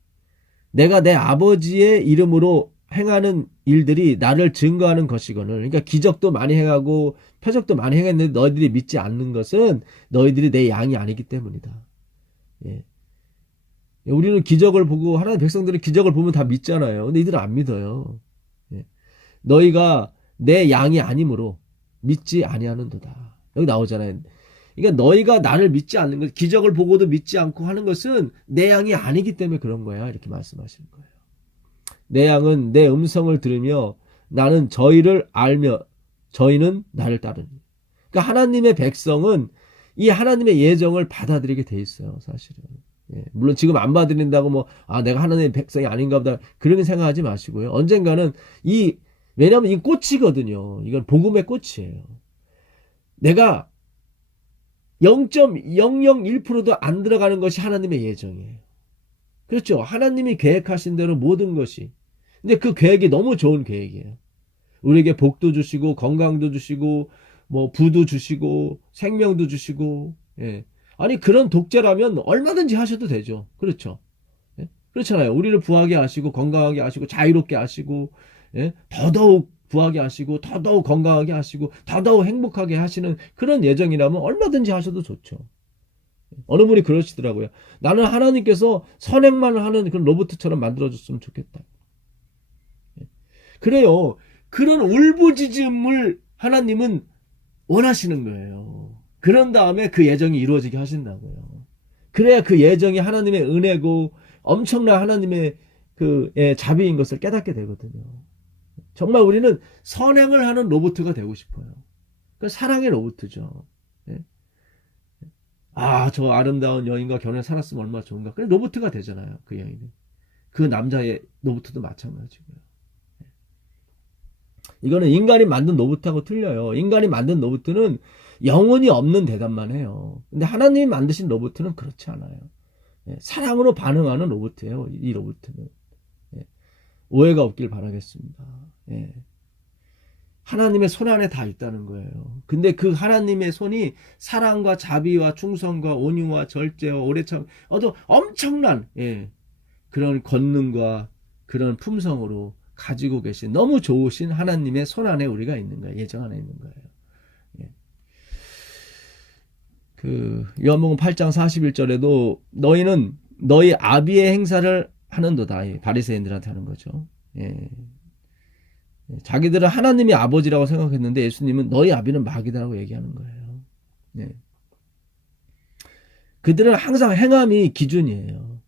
내가 내 아버지의 이름으로 행하는 일들이 나를 증거하는 것이거늘. 그러니까 기적도 많이 행하고 표적도 많이 행했는데 너희들이 믿지 않는 것은 너희들이 내 양이 아니기 때문이다. 우리는 기적을 보고 하나님 백성들은 기적을 보면 다 믿잖아요. 근데 이들은 안 믿어요. 너희가 내 양이 아니므로 믿지 아니하는도다. 여기 나오잖아요. 그러니까 너희가 나를 믿지 않는 것, 기적을 보고도 믿지 않고 하는 것은 내 양이 아니기 때문에 그런 거야. 이렇게 말씀하시는 거예요. 내 양은 내 음성을 들으며 나는 저희를 알며 저희는 나를 따르니. 그러니까 하나님의 백성은 이 하나님의 예정을 받아들이게 돼 있어요. 사실은. 물론 지금 안 받아들인다고 내가 하나님의 백성이 아닌가 보다 그렇게 생각하지 마시고요. 언젠가는 왜냐하면 이 꽃이거든요. 이건 복음의 꽃이에요. 내가 0.001%도 안 들어가는 것이 하나님의 예정이에요. 그렇죠. 하나님이 계획하신 대로 모든 것이. 근데 그 계획이 너무 좋은 계획이에요. 우리에게 복도 주시고 건강도 주시고 뭐 부도 주시고 생명도 주시고. 예. 아니 그런 독재라면 얼마든지 하셔도 되죠. 그렇죠. 예? 그렇잖아요. 우리를 부하게 하시고 건강하게 하시고 자유롭게 하시고, 예? 더더욱 부하게 하시고 더더욱 건강하게 하시고 더더욱 행복하게 하시는 그런 예정이라면 얼마든지 하셔도 좋죠. 어느 분이 그러시더라고요. 나는 하나님께서 선행만 하는 그런 로봇처럼 만들어줬으면 좋겠다. 그래요. 그런 울부짖음을 하나님은 원하시는 거예요. 그런 다음에 그 예정이 이루어지게 하신다고요. 그래야 그 예정이 하나님의 은혜고 엄청난 하나님의 그 자비인 것을 깨닫게 되거든요. 정말 우리는 선행을 하는 로봇가 되고 싶어요. 그 사랑의 로봇이죠. 아, 저 아름다운 여인과 결혼해 살았으면 얼마나 좋은가. 그래 로봇가 되잖아요. 그 여인은. 그 남자의 로봇도 마찬가지고요. 이거는 인간이 만든 로봇하고 틀려요. 인간이 만든 로봇은 영혼이 없는 대답만 해요. 근데 하나님이 만드신 로봇은 그렇지 않아요. 사랑으로 반응하는 로봇이에요. 이 로봇은. 오해가 없길 바라겠습니다. 하나님의 손 안에 다 있다는 거예요. 근데 그 하나님의 손이 사랑과 자비와 충성과 온유와 절제와 오래참 엄청난 그런 권능과 그런 품성으로 가지고 계신 너무 좋으신 하나님의 손 안에 우리가 있는 거예요. 예정 안에 있는 거예요. 그 요한복음 8장 41절에도 너희는 너희 아비의 행사를 하는도다. 바리새인들한테 하는 거죠. 자기들은 하나님이 아버지라고 생각했는데 예수님은 너희 아비는 마귀다라고 얘기하는 거예요. 그들은 항상 행함이 기준이에요.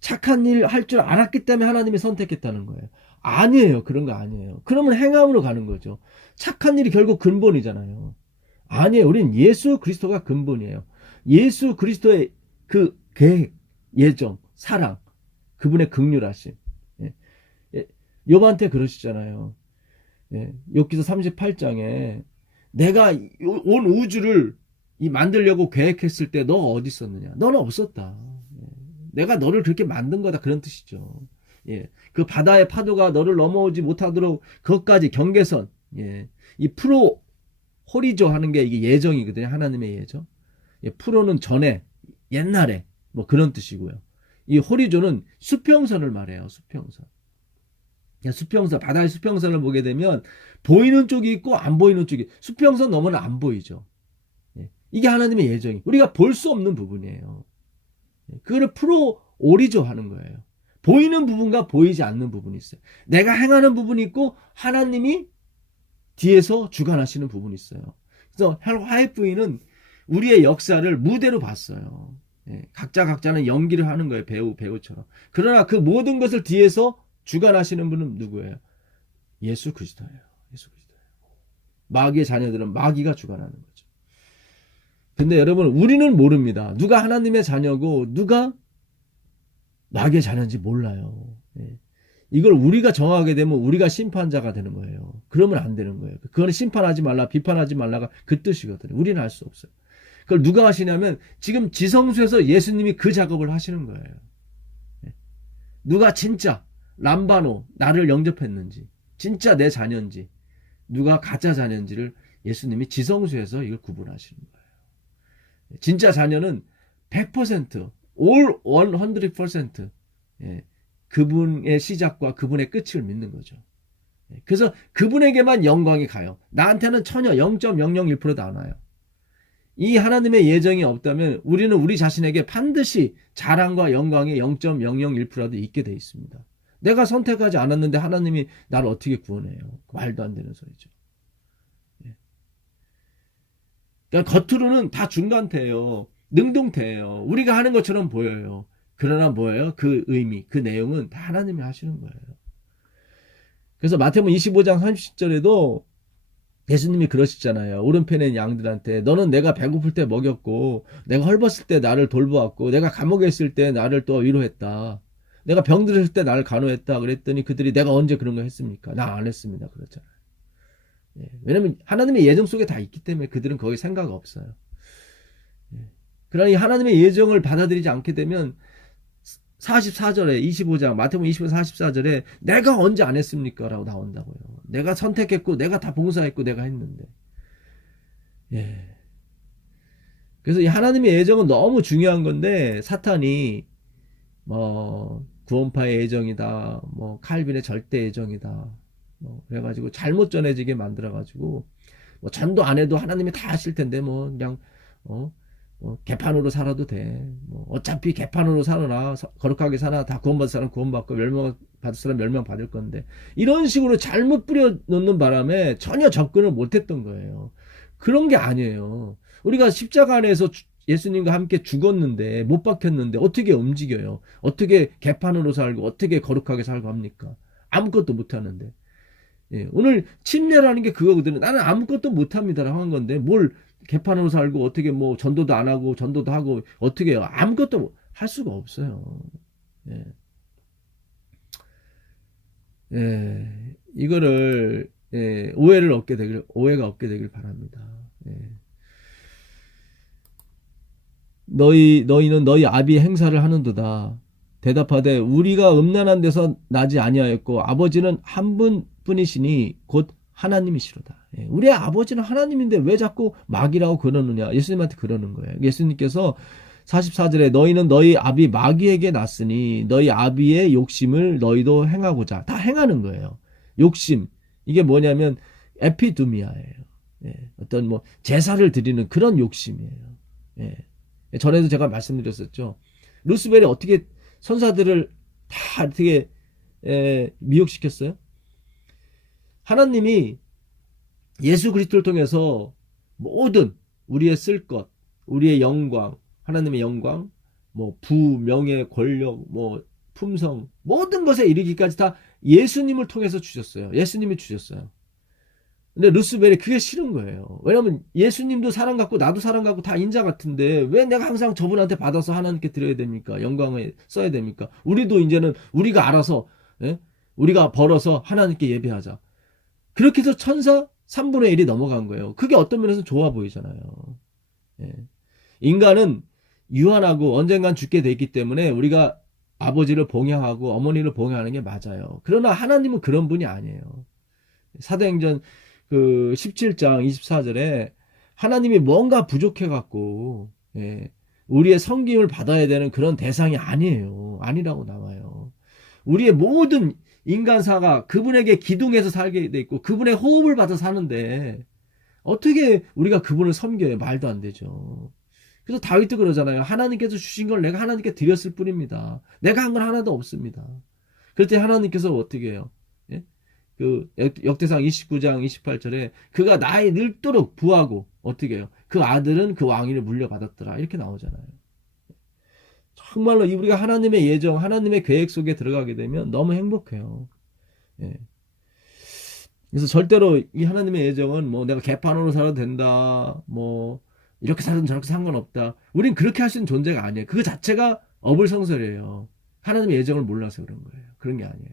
착한 일 할 줄 알았기 때문에 하나님이 선택했다는 거예요. 아니에요. 그런 거 아니에요. 그러면 행함으로 가는 거죠. 착한 일이 결국 근본이잖아요. 아니에요. 우린 예수 그리스도가 근본이에요. 예수 그리스도의 그 계획, 예정, 사랑, 그분의 긍휼하심. 욥한테 그러시잖아요. 욥기서 38장에 내가 온 우주를 만들려고 계획했을 때 너가 어디 있었느냐? 너는 없었다. 내가 너를 그렇게 만든 거다. 그런 뜻이죠. 그 바다의 파도가 너를 넘어오지 못하도록 그것까지 경계선, 이 프로 호리조 하는 게 이게 예정이거든요. 하나님의 예정. 프로는 전에, 옛날에 뭐 그런 뜻이고요. 이 호리조는 수평선을 말해요. 수평선. 수평선, 바다의 수평선을 보게 되면 보이는 쪽이 있고 안 보이는 쪽이, 수평선 넘으면 안 보이죠. 이게 하나님의 예정이 우리가 볼 수 없는 부분이에요. 그거를 프로 오리조 하는 거예요. 보이는 부분과 보이지 않는 부분이 있어요. 내가 행하는 부분이 있고 하나님이 뒤에서 주관하시는 부분이 있어요. 그래서 화해부인은 우리의 역사를 무대로 봤어요. 각자는 연기를 하는 거예요. 배우처럼. 그러나 그 모든 것을 뒤에서 주관하시는 분은 누구예요? 예수 그리스도예요. 예수 그리스도예요. 마귀의 자녀들은 마귀가 주관하는 거죠. 근데 여러분 우리는 모릅니다. 누가 하나님의 자녀고 누가 마귀의 자녀인지 몰라요. 이걸 우리가 정하게 되면 우리가 심판자가 되는 거예요. 그러면 안 되는 거예요. 그거는 심판하지 말라, 비판하지 말라가 그 뜻이거든요. 우리는 알 수 없어요. 그걸 누가 하시냐면 지금 지성소에서 예수님이 그 작업을 하시는 거예요. 누가 진짜 람바노 나를 영접했는지, 진짜 내 자녀인지, 누가 가짜 자녀인지를 예수님이 지성소에서 이걸 구분하시는 거예요. 진짜 자녀는 100%, all 100%, 그분의 시작과 그분의 끝을 믿는 거죠. 그래서 그분에게만 영광이 가요. 나한테는 전혀 0.001%도 안 와요. 이 하나님의 예정이 없다면 우리는 우리 자신에게 반드시 자랑과 영광이 0.001%라도 있게 돼 있습니다. 내가 선택하지 않았는데 하나님이 나를 어떻게 구원해요? 말도 안 되는 소리죠. 그러니까 겉으로는 다 중간태예요. 능동태예요. 우리가 하는 것처럼 보여요. 그러나 뭐예요? 그 의미, 그 내용은 다 하나님이 하시는 거예요. 그래서 마태복음 25장 30절에도 예수님이 그러시잖아요. 오른편에 있는 양들한테 너는 내가 배고플 때 먹였고 내가 헐벗을 때 나를 돌보았고 내가 감옥에 있을 때 나를 또 위로했다. 내가 병들었을 때 나를 간호했다. 그랬더니 그들이 내가 언제 그런 거 했습니까? 나 안 했습니다. 그렇잖아요. 왜냐면 하나님의 예정 속에 다 있기 때문에 그들은 거기 생각 없어요. 그러니 하나님의 예정을 받아들이지 않게 되면 44절에 25장 마태복음 25장 44절에 내가 언제 안 했습니까? 라고 나온다고요. 내가 선택했고 내가 다 봉사했고 내가 했는데. 예. 그래서 이 하나님의 예정은 너무 중요한 건데 사탄이 뭐 구원파의 예정이다, 뭐 칼빈의 절대 예정이다, 뭐 그래가지고 잘못 전해지게 만들어가지고 뭐 전도 안 해도 하나님이 다 하실 텐데 뭐 그냥 뭐 개판으로 살아도 돼. 뭐 어차피 개판으로 살아나 거룩하게 사나 다 구원받을 사람 구원받고 멸망받을 사람 멸망받을 건데 이런 식으로 잘못 뿌려놓는 바람에 전혀 접근을 못했던 거예요. 그런 게 아니에요. 우리가 십자가 안에서 예수님과 함께 죽었는데 못 박혔는데 어떻게 움직여요? 어떻게 개판으로 살고 어떻게 거룩하게 살고 합니까? 아무것도 못하는데. 예, 오늘 침례라는 게 그거거든요. 나는 아무것도 못합니다라고 한 건데 뭘 개판으로 살고 어떻게 뭐 전도도 안 하고 전도도 하고 어떻게 해요? 아무것도 할 수가 없어요. 예. 예, 이거를 오해가 없게 되길 바랍니다. 예. 너희는 너희 아비의 행사를 하는도다. 대답하되 우리가 음란한 데서 나지 아니하였고 아버지는 한 분뿐이시니 곧 하나님이시로다. 예, 우리의 아버지는 하나님인데 왜 자꾸 마귀라고 그러느냐. 예수님한테 그러는 거예요. 예수님께서 44절에 너희는 너희 아비 마귀에게 났으니 너희 아비의 욕심을 너희도 행하고자. 다 행하는 거예요. 욕심. 이게 뭐냐면 에피두미아예요. 예, 어떤 뭐 제사를 드리는 그런 욕심이에요. 예. 전에도 제가 말씀드렸었죠. 루스벨이 어떻게 선사들을 다 어떻게 미혹시켰어요? 하나님이 예수 그리스도를 통해서 모든 우리의 쓸 것, 우리의 영광, 하나님의 영광, 뭐 부, 명예, 권력, 뭐 품성, 모든 것에 이르기까지 다 예수님을 통해서 주셨어요. 예수님이 주셨어요. 근데 루스벨이 그게 싫은 거예요. 왜냐면 예수님도 사랑 갖고 나도 사랑 갖고 다 인자 같은데 왜 내가 항상 저분한테 받아서 하나님께 드려야 됩니까? 영광을 써야 됩니까? 우리도 이제는 우리가 알아서 우리가 벌어서 하나님께 예배하자. 그렇게 해서 천사 3분의 1이 넘어간 거예요. 그게 어떤 면에서 좋아 보이잖아요. 예. 인간은 유한하고 언젠간 죽게 돼 있기 때문에 우리가 아버지를 봉양하고 어머니를 봉양하는 게 맞아요. 그러나 하나님은 그런 분이 아니에요. 사도행전 17장 24절에 하나님이 뭔가 부족해갖고 우리의 섬김을 받아야 되는 그런 대상이 아니에요. 아니라고 나와요. 우리의 모든 인간사가 그분에게 기둥해서 살게 돼 있고 그분의 호흡을 받아 사는데 어떻게 우리가 그분을 섬겨요? 말도 안 되죠. 그래서 다윗도 그러잖아요. 하나님께서 주신 걸 내가 하나님께 드렸을 뿐입니다. 내가 한 건 하나도 없습니다. 그럴 때 하나님께서 어떻게 해요? 역대상 29장 28절에 그가 나에 늙도록 부하고 어떻게 해요? 그 아들은 그 왕위를 물려받았더라. 이렇게 나오잖아요. 정말로 우리가 하나님의 예정, 하나님의 계획 속에 들어가게 되면 너무 행복해요. 예. 그래서 절대로 이 하나님의 예정은 뭐 내가 개판으로 살아도 된다. 뭐 이렇게 살든 저렇게 상관없다. 우린 그렇게 할 수 있는 존재가 아니에요. 그거 자체가 어불성설이에요. 하나님의 예정을 몰라서 그런 거예요. 그런 게 아니에요.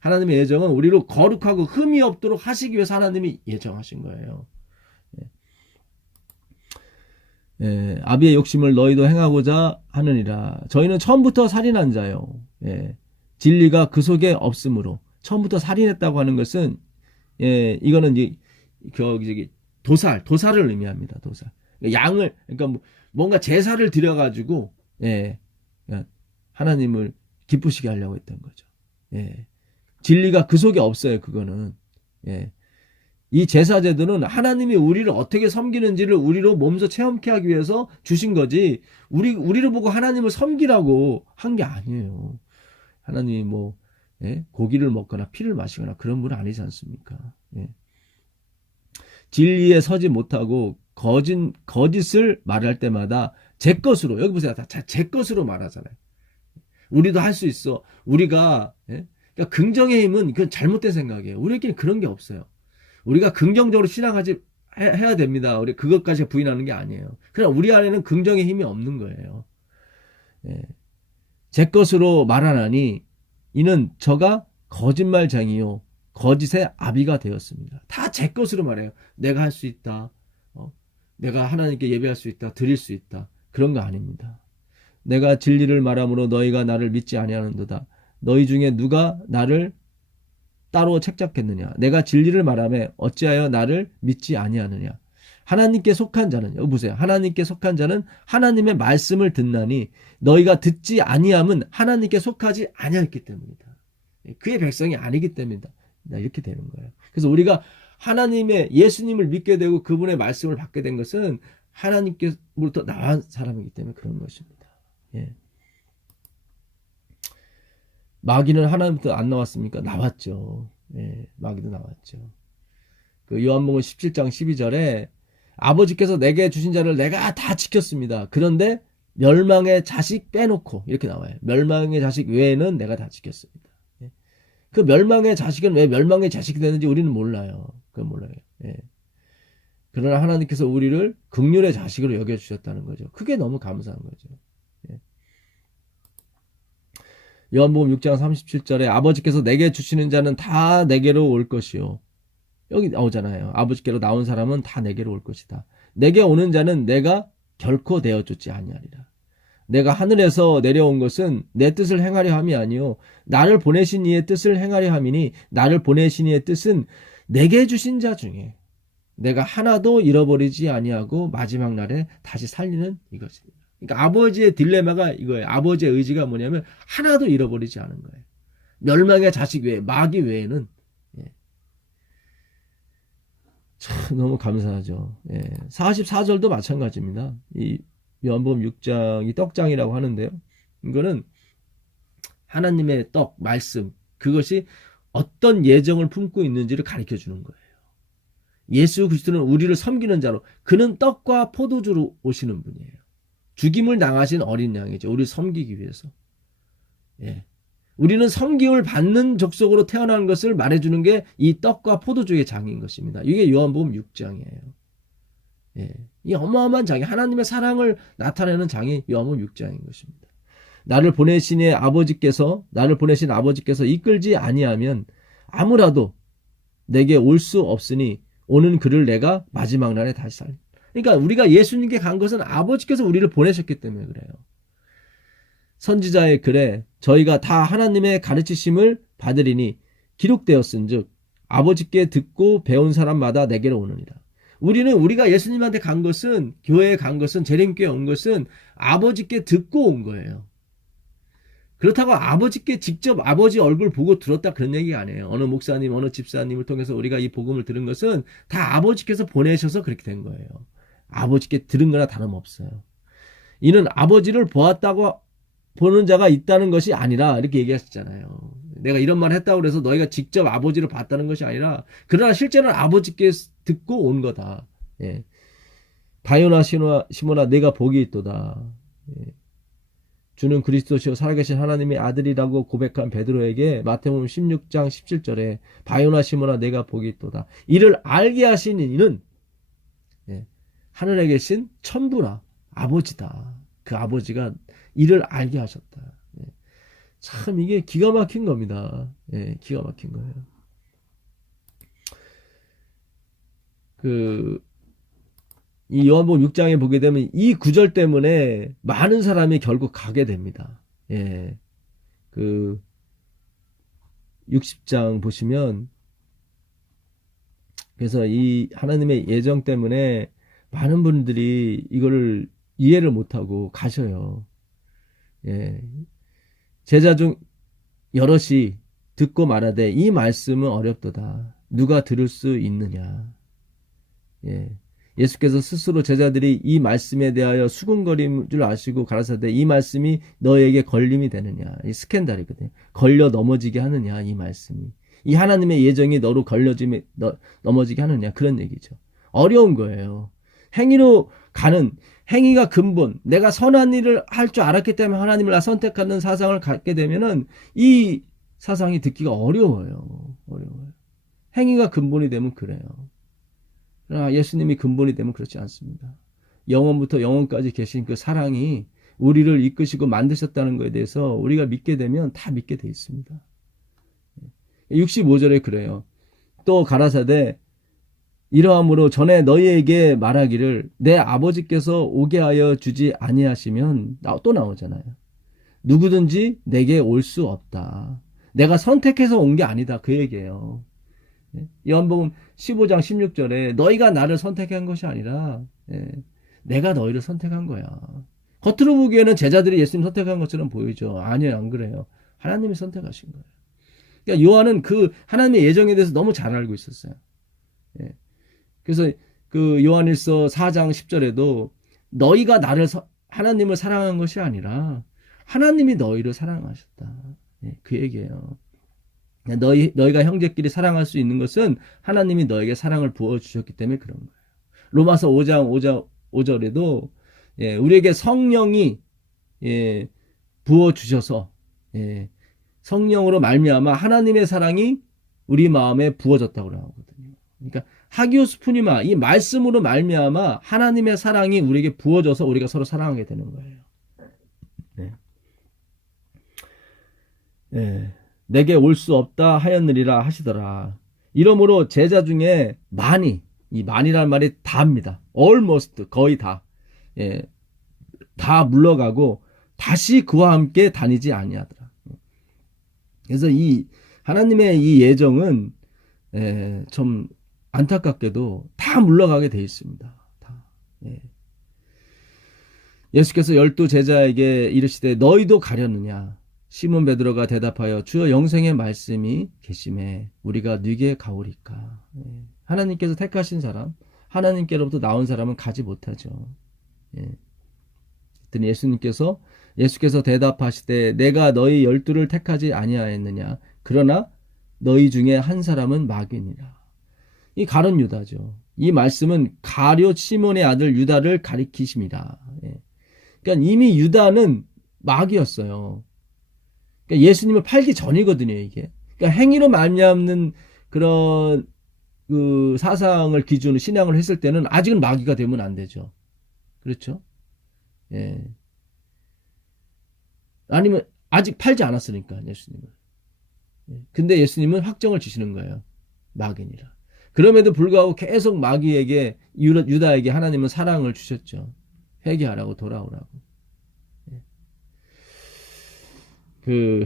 하나님의 예정은 우리로 거룩하고 흠이 없도록 하시기 위해서 하나님이 예정하신 거예요. 아비의 욕심을 너희도 행하고자 하느니라. 저희는 처음부터 살인한 자요. 진리가 그 속에 없으므로. 처음부터 살인했다고 하는 것은 이거는 이제 도살을 의미합니다. 도살. 양을 그러니까 뭔가 제사를 드려가지고 하나님을 기쁘시게 하려고 했던 거죠. 진리가 그 속에 없어요. 그거는 이 제사제도는 하나님이 우리를 어떻게 섬기는지를 우리로 몸소 체험케 하기 위해서 주신 거지 우리를 보고 하나님을 섬기라고 한 게 아니에요. 하나님이 뭐 고기를 먹거나 피를 마시거나 그런 분 아니지 않습니까? 진리에 서지 못하고 거짓을 말할 때마다 제 것으로 여기 보세요. 다 제 것으로 말하잖아요. 우리도 할 수 있어. 우리가 그러니까 긍정의 힘은 그건 잘못된 생각이에요. 우리에게는 그런 게 없어요. 우리가 긍정적으로 해야 됩니다. 우리 그것까지 부인하는 게 아니에요. 그러나 우리 안에는 긍정의 힘이 없는 거예요. 제 것으로 말하나니 이는 저가 거짓말쟁이요 거짓의 아비가 되었습니다. 다 제 것으로 말해요. 내가 할 수 있다. 내가 하나님께 예배할 수 있다. 드릴 수 있다. 그런 거 아닙니다. 내가 진리를 말함으로 너희가 나를 믿지 아니하는도다. 너희 중에 누가 나를 따로 책잡겠느냐. 내가 진리를 말하며 어찌하여 나를 믿지 아니하느냐. 하나님께 속한 자는, 여기 보세요. 하나님께 속한 자는 하나님의 말씀을 듣나니 너희가 듣지 아니함은 하나님께 속하지 아니하였기 때문이다. 그의 백성이 아니기 때문이다. 이렇게 되는 거예요. 그래서 우리가 하나님의 예수님을 믿게 되고 그분의 말씀을 받게 된 것은 하나님께로부터 나온 사람이기 때문에 그런 것입니다. 예. 마귀는 하나님부터 안 나왔습니까? 나왔죠. 예, 마귀도 나왔죠. 그 요한복음 17장 12절에 아버지께서 내게 주신 자를 내가 다 지켰습니다. 그런데 멸망의 자식 빼놓고 이렇게 나와요. 멸망의 자식 외에는 내가 다 지켰습니다. 예. 그 멸망의 자식은 왜 멸망의 자식이 되는지 우리는 몰라요. 그건 몰라요. 예. 그러나 하나님께서 우리를 긍휼의 자식으로 여겨주셨다는 거죠. 그게 너무 감사한 거죠. 예. 요한복음 6장 37절에 아버지께서 내게 주시는 자는 다 내게로 올 것이요. 여기 나오잖아요. 아버지께로 나온 사람은 다 내게로 올 것이다. 내게 오는 자는 내가 결코 내어쫓지 아니하리라. 내가 하늘에서 내려온 것은 내 뜻을 행하려 함이 아니요 나를 보내신 이의 뜻을 행하려 함이니 나를 보내신 이의 뜻은 내게 주신 자 중에 내가 하나도 잃어버리지 아니하고 마지막 날에 다시 살리는 이것입니다. 그러니까 아버지의 딜레마가 이거예요. 아버지의 의지가 뭐냐면 하나도 잃어버리지 않은 거예요. 멸망의 자식 외에, 마귀 외에는. 예. 참 너무 감사하죠. 예. 44절도 마찬가지입니다. 이 요한복음 6장이 떡장이라고 하는데요. 이거는 하나님의 떡, 말씀, 그것이 어떤 예정을 품고 있는지를 가르쳐 주는 거예요. 예수 그리스도는 우리를 섬기는 자로, 그는 떡과 포도주로 오시는 분이에요. 죽임을 당하신 어린 양이죠. 우리를 섬기기 위해서. 예. 우리는 섬김을 받는 족속으로 태어난 것을 말해주는 게 이 떡과 포도주의 장인 것입니다. 이게 요한복음 6장이에요. 예. 이 어마어마한 장이, 하나님의 사랑을 나타내는 장이 요한복음 6장인 것입니다. 나를 보내신 아버지께서 이끌지 아니하면 아무라도 내게 올 수 없으니 오는 그를 내가 마지막 날에 다시 살. 그러니까 우리가 예수님께 간 것은 아버지께서 우리를 보내셨기 때문에 그래요. 선지자의 글에 저희가 다 하나님의 가르치심을 받으리니 기록되었은즉 아버지께 듣고 배운 사람마다 내게로 오느니라. 우리가 예수님한테 간 것은, 교회에 간 것은, 재림교회에 온 것은 아버지께 듣고 온 거예요. 그렇다고 아버지께 직접 아버지 얼굴 보고 들었다 그런 얘기가 아니에요. 어느 목사님, 어느 집사님을 통해서 우리가 이 복음을 들은 것은 다 아버지께서 보내셔서 그렇게 된 거예요. 아버지께 들은 거나 다름없어요. 이는 아버지를 보았다고 보는 자가 있다는 것이 아니라 이렇게 얘기하셨잖아요. 내가 이런 말 했다고 해서 너희가 직접 아버지를 봤다는 것이 아니라, 그러나 실제는 아버지께 듣고 온 거다. 예. 바요나 시모나 내가 복이 있도다. 예. 주는 그리스도시요 살아계신 하나님의 아들이라고 고백한 베드로에게 마태복음 16장 17절에 바요나 시모나 내가 복이 있도다. 이를 알게 하신 이는 예. 하늘에 계신 천부나 아버지다. 그 아버지가 이를 알게 하셨다. 예. 참 이게 기가 막힌 겁니다. 예, 기가 막힌 거예요. 이 요한복음 6장에 보게 되면 이 구절 때문에 많은 사람이 결국 가게 됩니다. 예. 60장 보시면, 그래서 이 하나님의 예정 때문에 많은 분들이 이거를 이해를 못하고 가셔요. 예. 제자 중 여럿이 듣고 말하되 이 말씀은 어렵도다. 누가 들을 수 있느냐. 예. 예수께서 스스로 제자들이 이 말씀에 대하여 수군거림 줄 아시고 가라사대 이 말씀이 너에게 걸림이 되느냐. 이 스캔들이거든요. 걸려 넘어지게 하느냐. 이 말씀이. 이 하나님의 예정이 너로 넘어지게 하느냐. 그런 얘기죠. 어려운 거예요. 행위로 가는, 행위가 근본, 내가 선한 일을 할 줄 알았기 때문에 하나님을 선택하는 사상을 갖게 되면은 이 사상이 듣기가 어려워요. 행위가 근본이 되면 그래요. 그러나 예수님이 근본이 되면 그렇지 않습니다. 영원부터 영원까지 계신 그 사랑이 우리를 이끄시고 만드셨다는 것에 대해서 우리가 믿게 되면 다 믿게 돼 있습니다. 65절에 그래요. 또 가라사대 이러함으로 전에 너희에게 말하기를 내 아버지께서 오게 하여 주지 아니하시면 또 나오잖아요. 누구든지 내게 올 수 없다. 내가 선택해서 온 게 아니다. 그 얘기예요. 요한복음 15장 16절에 너희가 나를 선택한 것이 아니라 내가 너희를 선택한 거야. 겉으로 보기에는 제자들이 예수님 선택한 것처럼 보이죠. 아니요, 안 그래요. 하나님이 선택하신 거예요. 그러니까 요한은 그 하나님의 예정에 대해서 너무 잘 알고 있었어요. 그래서 그 요한일서 4장 10절에도 너희가 하나님을 사랑한 것이 아니라 하나님이 너희를 사랑하셨다. 그 얘기예요. 너희가 형제끼리 사랑할 수 있는 것은 하나님이 너에게 사랑을 부어주셨기 때문에 그런 거예요. 로마서 5장 5절에도 우리에게 성령이 부어주셔서 성령으로 말미암아 하나님의 사랑이 우리 마음에 부어졌다고 나오거든요. 그러니까 하기오스 푸니마, 이 말씀으로 말미암아 하나님의 사랑이 우리에게 부어져서 우리가 서로 사랑하게 되는 거예요. 내게 올 수 없다 하였느니라 하시더라. 이러므로 제자 중에 이 많이란 말이 다입니다. almost, 거의 다. 다 물러가고 다시 그와 함께 다니지 아니하더라. 그래서 이 하나님의 이 예정은 좀 안타깝게도 다 물러가게 돼 있습니다. 다. 예수께서 12 제자에게 이르시되 너희도 가려느냐? 시몬 베드로가 대답하여 주여 영생의 말씀이 계심에 우리가 네게 가오리까. 하나님께서 택하신 사람, 하나님께로부터 나온 사람은 가지 못하죠. 그랬더니 예수께서 대답하시되 내가 너희 12를 택하지 아니하였느냐? 그러나 너희 중에 한 사람은 마귀니라. 이 가룟 유다죠. 이 말씀은 가룟 시몬의 아들 유다를 가리키십니다. 그러니까 이미 유다는 마귀였어요. 그러니까 예수님을 팔기 전이거든요, 이게. 그러니까 행위로 말미암는 그런 그 사상을 기준으로 신앙을 했을 때는 아직은 마귀가 되면 안 되죠. 그렇죠? 아니면 아직 팔지 않았으니까 예수님을. 근데 예수님은 확정을 주시는 거예요. 마귀니라. 그럼에도 불구하고 계속 마귀에게 유다에게 하나님은 사랑을 주셨죠. 회개하라고 돌아오라고. 그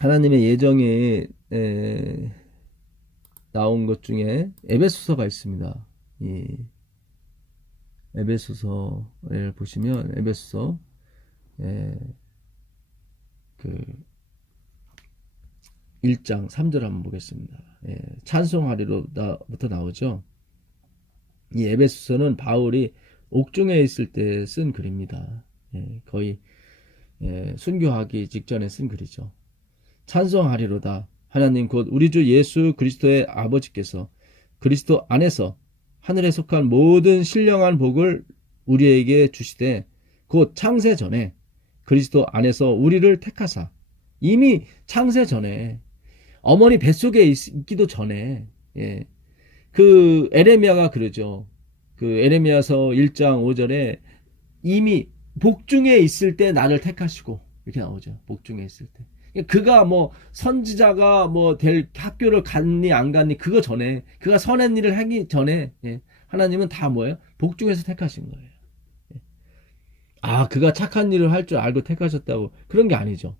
하나님의 예정에 나온 것 중에 에베소서가 있습니다. 에베소서를 보시면 에베소서 그 1장 3절 한번 보겠습니다. 찬송하리로부터 나오죠. 이 에베소서는 바울이 옥중에 있을 때 쓴 글입니다. 거의 순교하기 직전에 쓴 글이죠. 찬송하리로다. 하나님 곧 우리 주 예수 그리스도의 아버지께서 그리스도 안에서 하늘에 속한 모든 신령한 복을 우리에게 주시되 곧 창세 전에 그리스도 안에서 우리를 택하사 이미 창세 전에 어머니 뱃속에 있기도 전에 그 에레미야가 그러죠. 그 에레미야서 1장 5절에 이미 복중에 있을 때 나를 택하시고 이렇게 나오죠. 복중에 있을 때. 그가 뭐 선지자가 뭐 될 학교를 갔니 안 갔니 그거 전에 그가 선한 일을 하기 전에 하나님은 다 뭐예요? 복중에서 택하신 거예요. 그가 착한 일을 할 줄 알고 택하셨다고 그런 게 아니죠.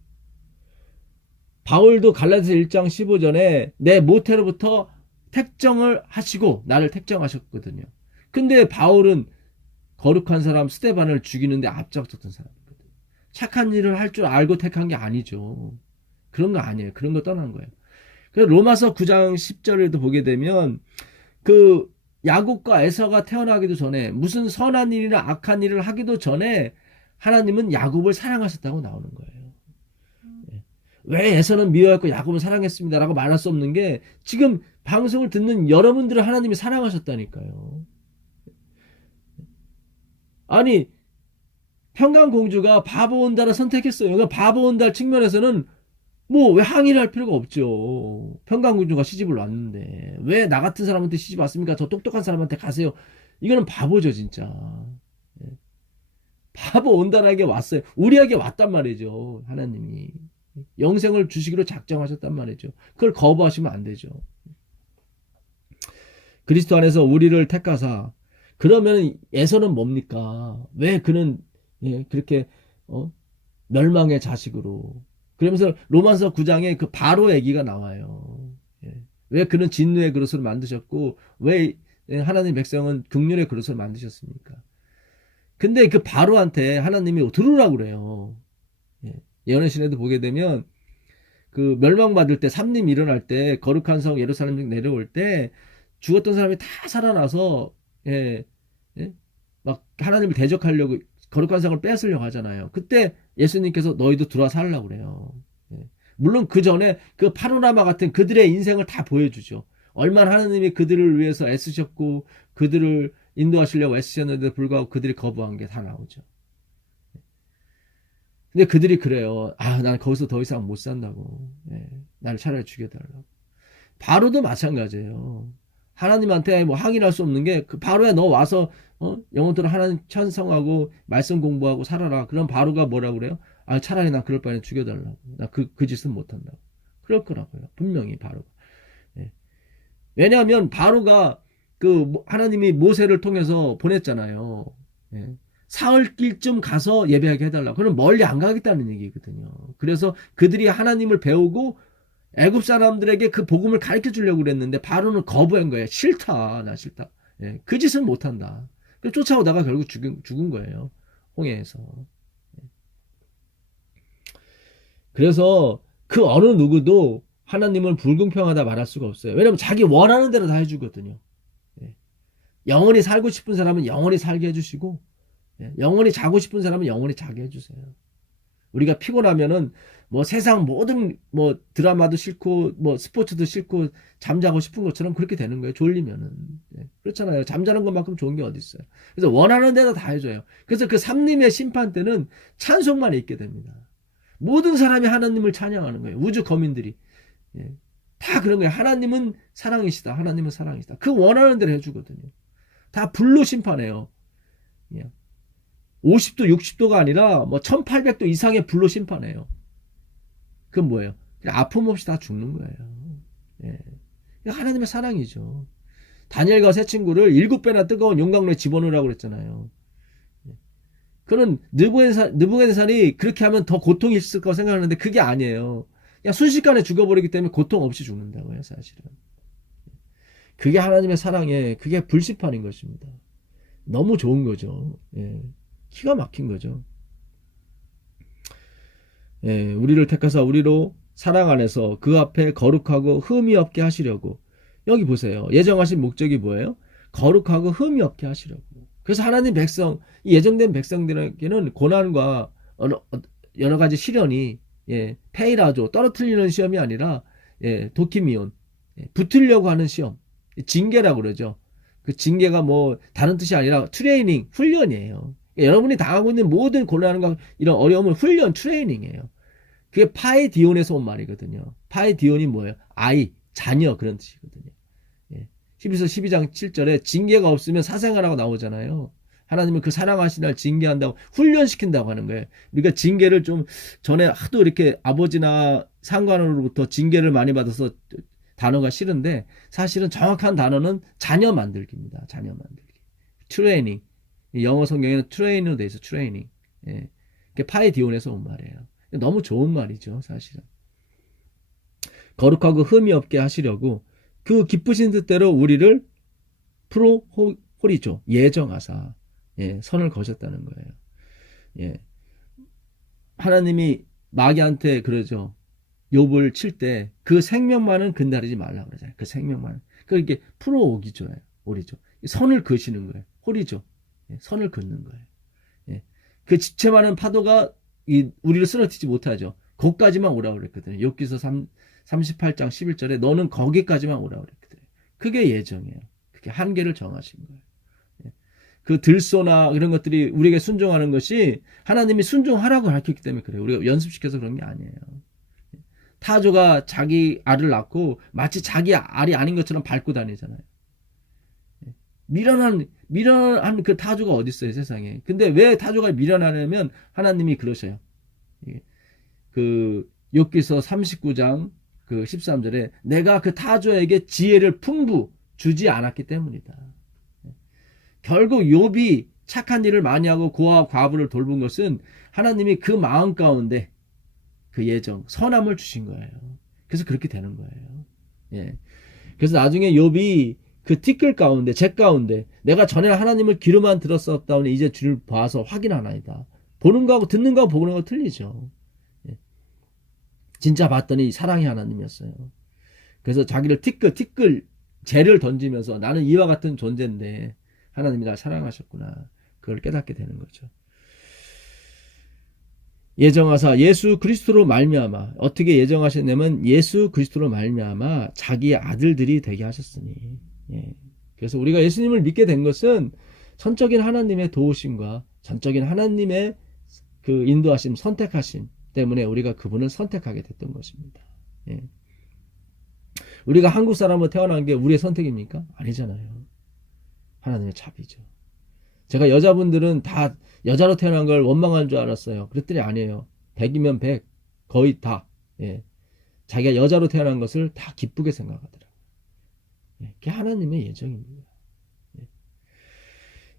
바울도 갈라디아서 1장 15절에 내 모태로부터 택정을 하시고 나를 택정하셨거든요. 근데 바울은 거룩한 사람 스데반을 죽이는데 앞장섰던 사람이거든요. 착한 일을 할 줄 알고 택한 게 아니죠. 그런 거 아니에요. 그런 거 떠난 거예요. 그래서 로마서 9장 10절에도 보게 되면 그 야곱과 에서가 태어나기도 전에 무슨 선한 일이나 악한 일을 하기도 전에 하나님은 야곱을 사랑하셨다고 나오는 거예요. 왜 에서는 미워했고 야곱은 사랑했습니다 라고 말할 수 없는 게 지금 방송을 듣는 여러분들을 하나님이 사랑하셨다니까요. 아니 평강공주가 바보 온달을 선택했어요. 그러니까 바보 온달 측면에서는 뭐 왜 항의를 할 필요가 없죠. 평강공주가 시집을 왔는데 왜 나 같은 사람한테 시집 왔습니까? 저 똑똑한 사람한테 가세요. 이거는 바보죠 진짜. 바보 온달에게 왔어요. 우리에게 왔단 말이죠. 하나님이 영생을 주시기로 작정하셨단 말이죠. 그걸 거부하시면 안 되죠. 그리스도 안에서 우리를 택하사. 그러면 에서는 뭡니까? 왜 그는 그렇게 멸망의 자식으로. 그러면서 로마서 9장에 그 바로 얘기가 나와요. 왜 그는 진노의 그릇을 만드셨고 왜 하나님 백성은 긍휼의 그릇을 만드셨습니까? 근데 그 바로한테 하나님이 들으라고 그래요. 예언의 신에도 보게 되면 그 멸망받을 때 삼림 일어날 때 거룩한 성 예루살렘 내려올 때 죽었던 사람이 다 살아나서 예, 예? 막 하나님을 대적하려고 거룩한 성을 뺏으려고 하잖아요. 그때 예수님께서 너희도 들어와 살라고 그래요. 물론 그 전에 그 파노라마 같은 그들의 인생을 다 보여주죠. 얼마나 하나님이 그들을 위해서 애쓰셨고 그들을 인도하시려고 애쓰셨는데도 불구하고 그들이 거부한 게 다 나오죠. 근데 그들이 그래요. 난 거기서 더 이상 못 산다고. 나를 차라리 죽여달라고. 바로도 마찬가지예요. 하나님한테 뭐 항의할 수 없는 게 그 바로야 너 와서 영혼들을 하나님 찬성하고 말씀 공부하고 살아라. 그럼 바로가 뭐라고 그래요? 차라리 나 그럴 바에는 죽여달라고. 나 그 짓은 못한다고. 그럴 거라고요. 분명히 바로가. 왜냐하면 바로가 그 하나님이 모세를 통해서 보냈잖아요. 사흘길쯤 가서 예배하게 해달라. 그럼 멀리 안 가겠다는 얘기거든요. 그래서 그들이 하나님을 배우고 애굽 사람들에게 그 복음을 가르쳐 주려고 그랬는데 바로는 거부한 거예요. 싫다, 나 싫다. 그 짓은 못한다. 쫓아오다가 결국 죽은 거예요. 홍해에서. 그래서 그 어느 누구도 하나님은 불공평하다 말할 수가 없어요. 왜냐면 자기 원하는 대로 다 해주거든요. 영원히 살고 싶은 사람은 영원히 살게 해주시고 영원히 자고 싶은 사람은 영원히 자게 해주세요. 우리가 피곤하면은 뭐 세상 모든 뭐 드라마도 싫고 뭐 스포츠도 싫고 잠자고 싶은 것처럼 그렇게 되는 거예요. 졸리면은. 그렇잖아요. 잠자는 것만큼 좋은 게 어디 있어요. 그래서 원하는 대로 다 해줘요. 그래서 그 삼림의 심판 때는 찬송만 있게 됩니다. 모든 사람이 하나님을 찬양하는 거예요. 우주 거민들이. 다 그런 거예요. 하나님은 사랑이시다. 하나님은 사랑이시다. 그 원하는 대로 해주거든요. 다 불로 심판해요. 50도, 60도가 아니라 뭐 1800도 이상의 불로 심판해요. 그건 뭐예요? 그냥 아픔 없이 다 죽는 거예요. 하나님의 사랑이죠. 다니엘과 세 친구를 7배나 뜨거운 용광로에 집어넣으라고 그랬잖아요. 그는 느부갓네살이 그렇게 하면 더 고통이 있을 거라고 생각하는데 그게 아니에요. 그냥 순식간에 죽어버리기 때문에 고통 없이 죽는다고요, 사실은. 그게 하나님의 사랑에 그게 불심판인 것입니다. 너무 좋은 거죠. 기가 막힌 거죠. 우리를 택하사 우리로 사랑 안에서 그 앞에 거룩하고 흠이 없게 하시려고. 여기 보세요. 예정하신 목적이 뭐예요? 거룩하고 흠이 없게 하시려고. 그래서 하나님 백성, 이 예정된 백성들에게는 고난과 여러 가지 시련이 페이라조 떨어뜨리는 시험이 아니라 도키미온 붙으려고 하는 시험, 징계라고 그러죠. 그 징계가 뭐 다른 뜻이 아니라 트레이닝, 훈련이에요. 여러분이 당하고 있는 모든 고난과 이런 어려움은 훈련, 트레이닝이에요. 그게 파이디온에서 온 말이거든요. 파이디온이 뭐예요? 아이, 자녀 그런 뜻이거든요. 히브리서 12장 7절에 징계가 없으면 사생아라고 나오잖아요. 하나님은 그 사랑하신 날 징계한다고 훈련시킨다고 하는 거예요. 우리가 징계를 좀 전에 하도 이렇게 아버지나 상관으로부터 징계를 많이 받아서 단어가 싫은데 사실은 정확한 단어는 자녀 만들기입니다. 자녀 만들기. 트레이닝. 영어 성경에는 트레이닝으로 돼 있어. 트레이닝. 파이디온에서 온 말이에요. 너무 좋은 말이죠. 사실은. 거룩하고 흠이 없게 하시려고 그 기쁘신 뜻대로 우리를 프로호리죠. 예정하사 선을 거셨다는 거예요. 하나님이 마귀한테 그러죠. 욥을 칠 때 그 생명만은 건드리지 말라고 그러잖아요. 그 생명만. 그게 프로오기죠. 오리죠. 선을 그시는 거예요. 호리죠. 선을 긋는 거예요. 그 지체 많은 파도가 우리를 쓰러뜨리지 못하죠. 거기까지만 오라고 그랬거든요. 욥기서 38장 11절에 너는 거기까지만 오라고 그랬거든요. 그게 예정이에요. 그게 한계를 정하신 거예요. 그 들소나 이런 것들이 우리에게 순종하는 것이 하나님이 순종하라고 가르쳤기 때문에 그래요. 우리가 연습시켜서 그런 게 아니에요. 타조가 자기 알을 낳고 마치 자기 알이 아닌 것처럼 밟고 다니잖아요. 미련한 그 타조가 어디 있어요, 세상에. 근데 왜 타조가 미련하냐면 하나님이 그러셔요. 그 욥기서 39장 그 13절에 내가 그 타조에게 지혜를 풍부 주지 않았기 때문이다. 결국 욥이 착한 일을 많이 하고 고아와 과부를 돌본 것은 하나님이 그 마음 가운데 그 예정, 선함을 주신 거예요. 그래서 그렇게 되는 거예요. 예. 그래서 나중에 욥이 그 티끌 가운데, 재 가운데 내가 전에 하나님을 귀로만 들었었다오니 이제 주를 봐서 확인하나이다. 보는 거하고 듣는 거하고 보는 거 틀리죠. 예. 진짜 봤더니 사랑의 하나님이었어요. 그래서 자기를 티끌 재를 던지면서 나는 이와 같은 존재인데 하나님이 날 사랑하셨구나. 그걸 깨닫게 되는 거죠. 예정하사 예수 그리스도로 말미암아, 어떻게 예정하셨냐면 예수 그리스도로 말미암아 자기의 아들들이 되게 하셨으니. 예. 그래서 우리가 예수님을 믿게 된 것은 전적인 하나님의 도우심과 전적인 하나님의 그 인도하심, 선택하심 때문에 우리가 그분을 선택하게 됐던 것입니다. 예. 우리가 한국 사람으로 태어난 게 우리의 선택입니까? 아니잖아요. 하나님의 자비죠. 제가 여자분들은 다 여자로 태어난 걸 원망한 줄 알았어요. 그랬더니 아니에요. 100이면 100, 거의 다. 예. 자기가 여자로 태어난 것을 다 기쁘게 생각하더라고요. 예. 그게 하나님의 예정입니다. 예.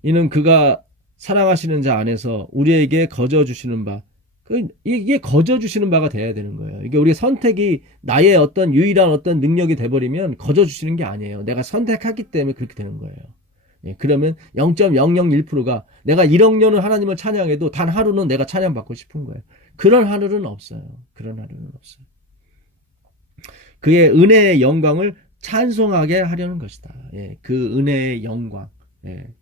이는 그가 사랑하시는 자 안에서 우리에게 거저 주시는 바, 이게 거저 주시는 바가 돼야 되는 거예요. 이게 우리의 선택이 나의 어떤 유일한 어떤 능력이 돼버리면 거저 주시는 게 아니에요. 내가 선택하기 때문에 그렇게 되는 거예요. 예, 그러면 0.001%가 내가 1억 년을 하나님을 찬양해도 단 하루는 내가 찬양받고 싶은 거예요. 그런 하루는 없어요. 그런 하루는 없어요. 그의 은혜의 영광을 찬송하게 하려는 것이다. 예, 그 은혜의 영광. 예,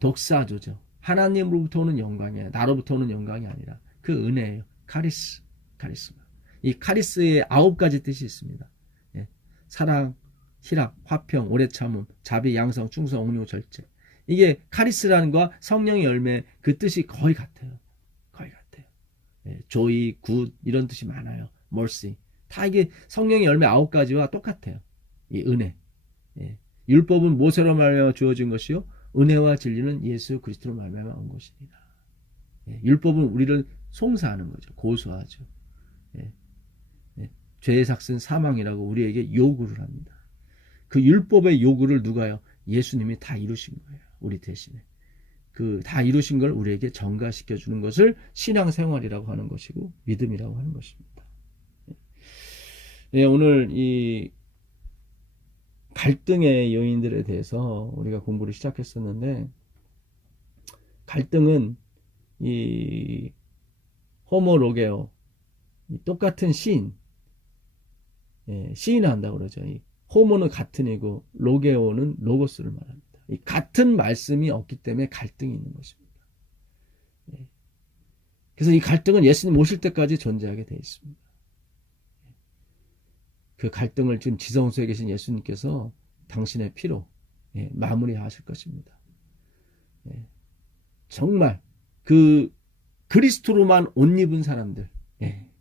독사조죠. 하나님으로부터 오는 영광이에요. 나로부터 오는 영광이 아니라 그 은혜예요. 카리스마. 이 카리스의 9가지 뜻이 있습니다. 예, 사랑, 희락, 화평, 오래 참음, 자비, 양성, 충성, 옥류, 절제. 이게 카리스라는 것과 성령의 열매 그 뜻이 거의 같아요. 거의 같아요. 예, joy, good 이런 뜻이 많아요. mercy. 다 이게 성령의 열매 9가지와 똑같아요. 이 은혜. 예, 율법은 모세로 말미암아 주어진 것이요 은혜와 진리는 예수 그리스도로 말미암아 온 것입니다. 예, 율법은 우리를 송사하는 거죠. 고소하죠. 예, 예, 죄의 삭은 사망이라고 우리에게 요구를 합니다. 그 율법의 요구를 누가요? 예수님이 다 이루신 거예요. 우리 대신에. 그 다 이루신 걸 우리에게 전가시켜 주는 것을 신앙생활이라고 하는 것이고 믿음이라고 하는 것입니다. 예, 오늘 이 갈등의 요인들에 대해서 우리가 공부를 시작했었는데, 갈등은 이 호모로게오, 똑같은 시인, 예, 시인을 한다고 그러죠. 이 호모는 같은 이고 로게오는 로고스를 말합니다. 이 같은 말씀이 없기 때문에 갈등이 있는 것입니다. 예. 그래서 이 갈등은 예수님 오실 때까지 존재하게 되어 있습니다. 그 갈등을 지금 지성소에 계신 예수님께서 당신의 피로 마무리하실 것입니다. 정말 그 그리스도로만 옷 입은 사람들,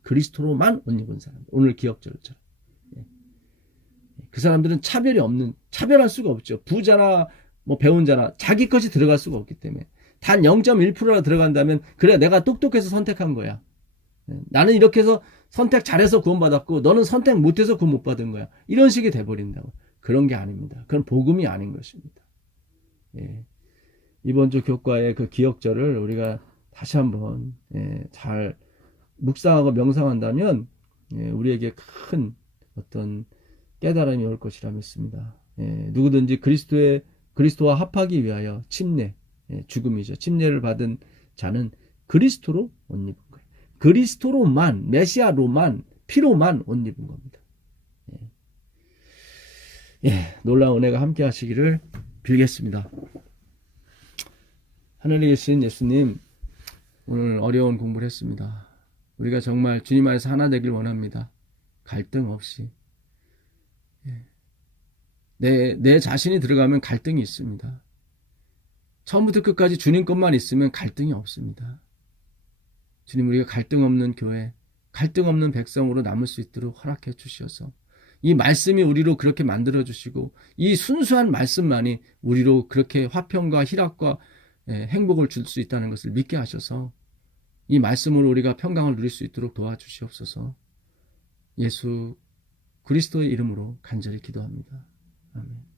그리스도로만 옷 입은 사람들, 오늘 기억절처럼 그 사람들은 차별할 수가 없죠. 부자나 뭐 배운 자나 자기 것이 들어갈 수가 없기 때문에 단 0.1%나 들어간다면 그래 내가 똑똑해서 선택한 거야. 나는 이렇게 해서 선택 잘해서 구원받았고 너는 선택 못해서 구원 못 받은 거야. 이런 식이 돼버린다고. 그런 게 아닙니다. 그건 복음이 아닌 것입니다. 예. 이번 주 교과의 그 기억절을 우리가 다시 한번 잘 묵상하고 명상한다면 우리에게 큰 어떤 깨달음이 올 것이라 믿습니다. 누구든지 그리스도와 합하기 위하여 침례, 죽음이죠. 침례를 받은 자는 그리스도로 옷 입은 거예요. 그리스도로만, 메시아로만, 피로만 옷 입은 겁니다. 놀라운 은혜가 함께 하시기를 빌겠습니다. 하늘에 계신 예수님, 오늘 어려운 공부를 했습니다. 우리가 정말 주님 안에서 하나 되길 원합니다. 갈등 없이. 내 자신이 들어가면 갈등이 있습니다. 처음부터 끝까지 주님 것만 있으면 갈등이 없습니다. 주님, 우리가 갈등 없는 교회, 갈등 없는 백성으로 남을 수 있도록 허락해 주셔서 이 말씀이 우리로 그렇게 만들어 주시고 이 순수한 말씀만이 우리로 그렇게 화평과 희락과 행복을 줄 수 있다는 것을 믿게 하셔서 이 말씀으로 우리가 평강을 누릴 수 있도록 도와주시옵소서. 예수 그리스도의 이름으로 간절히 기도합니다. 아멘.